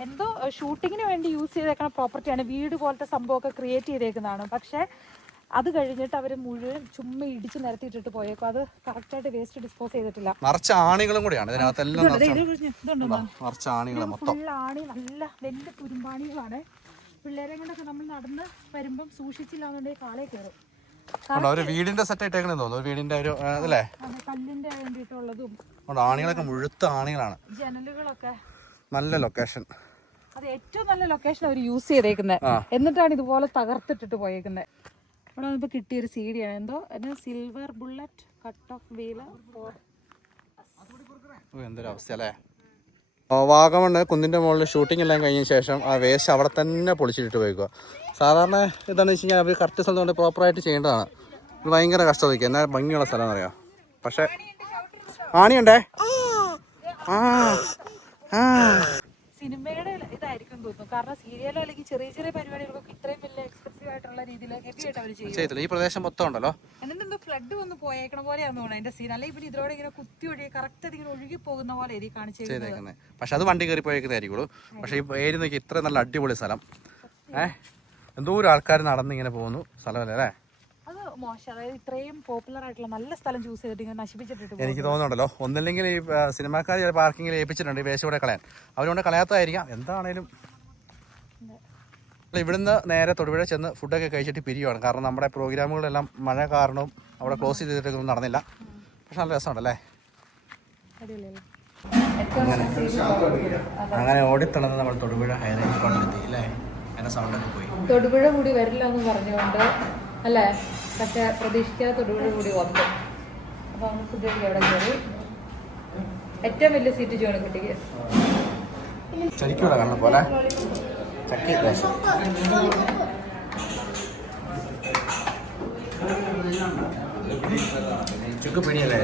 എന്തോ ഷൂട്ടിങ്ങിന് വേണ്ടി യൂസ് ചെയ്തേക്കുന്ന പ്രോപ്പർട്ടിയാണ്. വീട് പോലത്തെ സംഭവമൊക്കെ ക്രിയേറ്റ് ചെയ്തേക്കുന്നതാണ്. പക്ഷെ അത് കഴിഞ്ഞിട്ട് അവർ മുഴുവൻ ചുമ്മാ ഇടിച്ച് നിരത്തിയിട്ടിട്ട് പോയേക്കും. അത് കറക്റ്റായിട്ട് വേസ്റ്റ് ഡിസ്പോസ് ചെയ്തിട്ടില്ല. നിറച്ച ആണികളും കൂടിയാണ് ഇതിനകത്തെല്ലാം. ഫുൾ ആണി, നല്ല വലിയ തുരുമ്പാണികളാണ്. പിള്ളേരെ കൊണ്ടൊക്കെ നമ്മൾ നടന്ന് വരുമ്പം സൂക്ഷിച്ചില്ലാന്നുണ്ടെങ്കിൽ കാലേ കയറും. വീടിന്റെ സെറ്റ് ആയിട്ടേക്കണെന്ന് തോന്നുന്നു. വീടിന്റെ ഒരു അതല്ലേ കല്ലിന്റെ വേണ്ടിയിട്ടുള്ളതും ആണികളൊക്കെ മുഴുത്ത ആണികളാണ്. ജനലുകളൊക്കെ നല്ല ലൊക്കേഷൻ. അത് ഏറ്റവും നല്ല ലൊക്കേഷൻ അവർ യൂസ് ചെയ്തേക്കുന്നത്. എന്നിട്ടാണ് ഇതുപോലെ തകർത്തിട്ടിട്ട് പോയേക്കുന്നത്. ഇവിടെ ഇപ്പൊ കിട്ടിയൊരു സീഡിയാണ്. എന്തോ silver bullet cut off wheel. എന്തൊരു അവസ്ഥ അല്ലേ. വാഗമണ് കുന്നിൻ്റെ മുകളിൽ ഷൂട്ടിംഗ് എല്ലാം കഴിഞ്ഞ ശേഷം ആ വേസ്റ്റ് അവിടെ തന്നെ പൊളിച്ചിട്ട് പോയിക്കുക. സാധാരണ എന്താണെന്ന് വെച്ച് കഴിഞ്ഞാൽ അവർ കറക്റ്റ് സ്ഥലത്ത് കൊണ്ട് പ്രോപ്പറായിട്ട് ചെയ്യേണ്ടതാണ്. ഇത് ഭയങ്കര കഷ്ടതയ്ക്കുക, എന്നാൽ ഭംഗിയുള്ള സ്ഥലം എന്നറിയാം. പക്ഷേ ആണിയുണ്ടേ. സിനിമയുടെ ഇതായിരിക്കും തോന്നുന്നു. കാരണം സീരിയലോ അല്ലെങ്കിൽ ചെറിയ ചെറിയ പരിപാടികൾക്കൊക്കെ ഇത്രയും വലിയ എക്സ്പെൻസീവ് ആയിട്ടുള്ള രീതിയിൽ ഹെവി ആയിട്ട് അവർ ചെയ്യും. ഈ പ്രദേശം മൊത്തം ഉണ്ടല്ലോ. എന്നിട്ട് എന്തോ ഫ്ലഡ് വന്ന് പോയേക്കണ പോലെയാണെന്ന് തോന്നുന്നത് അതിന്റെ സീൻ. അല്ലെങ്കിൽ പിന്നെ ഇതിലൂടെ ഇങ്ങനെ കുത്തി ഒഴുകി കറക്റ്റ് അതിങ്ങനെ ഒഴുകി പോകുന്ന പോലെ എഴുതി കാണിച്ചേക്കുന്നത്. പക്ഷെ അത് വണ്ടി കയറി പോയേക്കുന്നതായിരിക്കുള്ളൂ. പക്ഷേ ഈ ഏരി നോക്കി ഇത്ര നല്ല അടിപൊളി സ്ഥലം. എന്തോരം ആൾക്കാർ നടന്നിങ്ങനെ പോകുന്നു സ്ഥലമല്ലേ അല്ലേ? അത് മോശം. അതായത് ഇത്രയും പോപ്പുലർ ആയിട്ടുള്ള നല്ല സ്ഥലം ചൂസ് ചെയ്തിട്ട് ഇങ്ങനെ നശിപ്പിച്ചിട്ട് എനിക്ക് തോന്നുന്നുണ്ടല്ലോ, ഒന്നില്ലെങ്കിൽ ഈ സിനിമാക്കാർ ചില പാർക്കിങ്ങിൽ ഏൽപ്പിച്ചിട്ടുണ്ട് ഈ വേസ്റ്റ് ഇവിടെ കളയാൻ. അവരുകൊണ്ട് കളയാത്തതായിരിക്കാം. എന്താണേലും ഇവിടുന്ന് നേരെ തൊടുപുഴ ചെന്ന് ഫുഡൊക്കെ കഴിച്ചിട്ട് പിരിയുവാണ്. കാരണം നമ്മുടെ പ്രോഗ്രാമുകളെല്ലാം മഴ കാരണവും അവിടെ ക്ലോസ് ചെയ്തിട്ടൊന്നും നടന്നില്ല. പക്ഷെ നല്ല രസമുണ്ടല്ലേ? അങ്ങനെ ഓടിത്തളർന്ന് നമ്മൾ തൊടുപുഴ ഹൈറേഞ്ച് കൊണ്ടെത്തി അല്ലേ? എന്നെ സൗണ്ടൊക്കെ പോയി. തൊടുപുഴ കൂടി വരില്ല എന്ന് പറഞ്ഞുകൊണ്ട് അല്ലേ? പക്ഷെ പ്രതീക്ഷിക്കാതെ തൊടുപുഴ കൂടി വന്നു. അപ്പോൾ നമ്മൾ ഫുഡ് കഴിക്കാൻ അവിടെ കയറി. ഏറ്റവും വലിയ സീറ്റ് ജോണിക്കുട്ടിക്ക്. ശരിക്കൂടെ കണ്ണ പോലെ ചക്കി ദേശം. ചുക്ക് പിണിയല്ലേ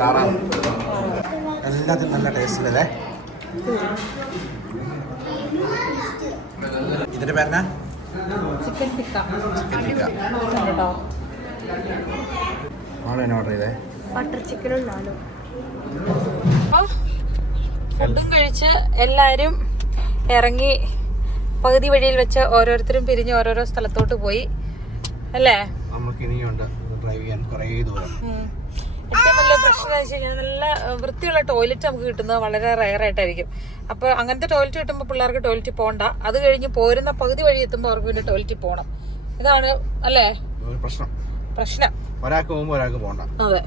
താറാവ്. എല്ലാത്തിനും നല്ല ടേസ്റ്റിലല്ലേ? ഇതിന്റെ പേരെന്നാ? ചിക്കൻ ടിക്ക. ചിക്കൻ ടിക്ക. കേട്ടോ ആളെന്നെ ഓർഡർ ചെയ്തേ? ബട്ടർ ചിക്കനും നാനും. ഫുഡും കഴിച്ച് എല്ലാവരും ഇറങ്ങി പകുതി വഴിയിൽ വെച്ച് ഓരോരുത്തരും പിരിഞ്ഞ് ഓരോരോ സ്ഥലത്തോട്ട് പോയി അല്ലേ? നമുക്ക് ഇനിയുണ്ട് ഡ്രൈവ് ചെയ്യാൻ കുറേ ദൂരം. ഏറ്റവും വലിയ പ്രശ്നം എന്ന് വെച്ച് കഴിഞ്ഞാൽ നല്ല വൃത്തിയുള്ള ടോയ്ലറ്റ് നമുക്ക് കിട്ടുന്നത് വളരെ റയർ ആയിട്ടായിരിക്കും. അപ്പോൾ അങ്ങനത്തെ ടോയ്ലറ്റ് കിട്ടുമ്പോൾ പിള്ളേർക്ക് ടോയ്ലറ്റിൽ പോകണ്ട. അത് കഴിഞ്ഞ് പോരുന്ന പകുതി വഴി എത്തുമ്പോൾ അവർക്ക് പിന്നെ ടോയ്ലറ്റിൽ പോകണം. ഇതാണ് അല്ലേ പ്രശ്നം. ഒരാൾക്ക് പോകുമ്പോൾ ഒരാൾക്ക് പോകണ്ട. അതെ.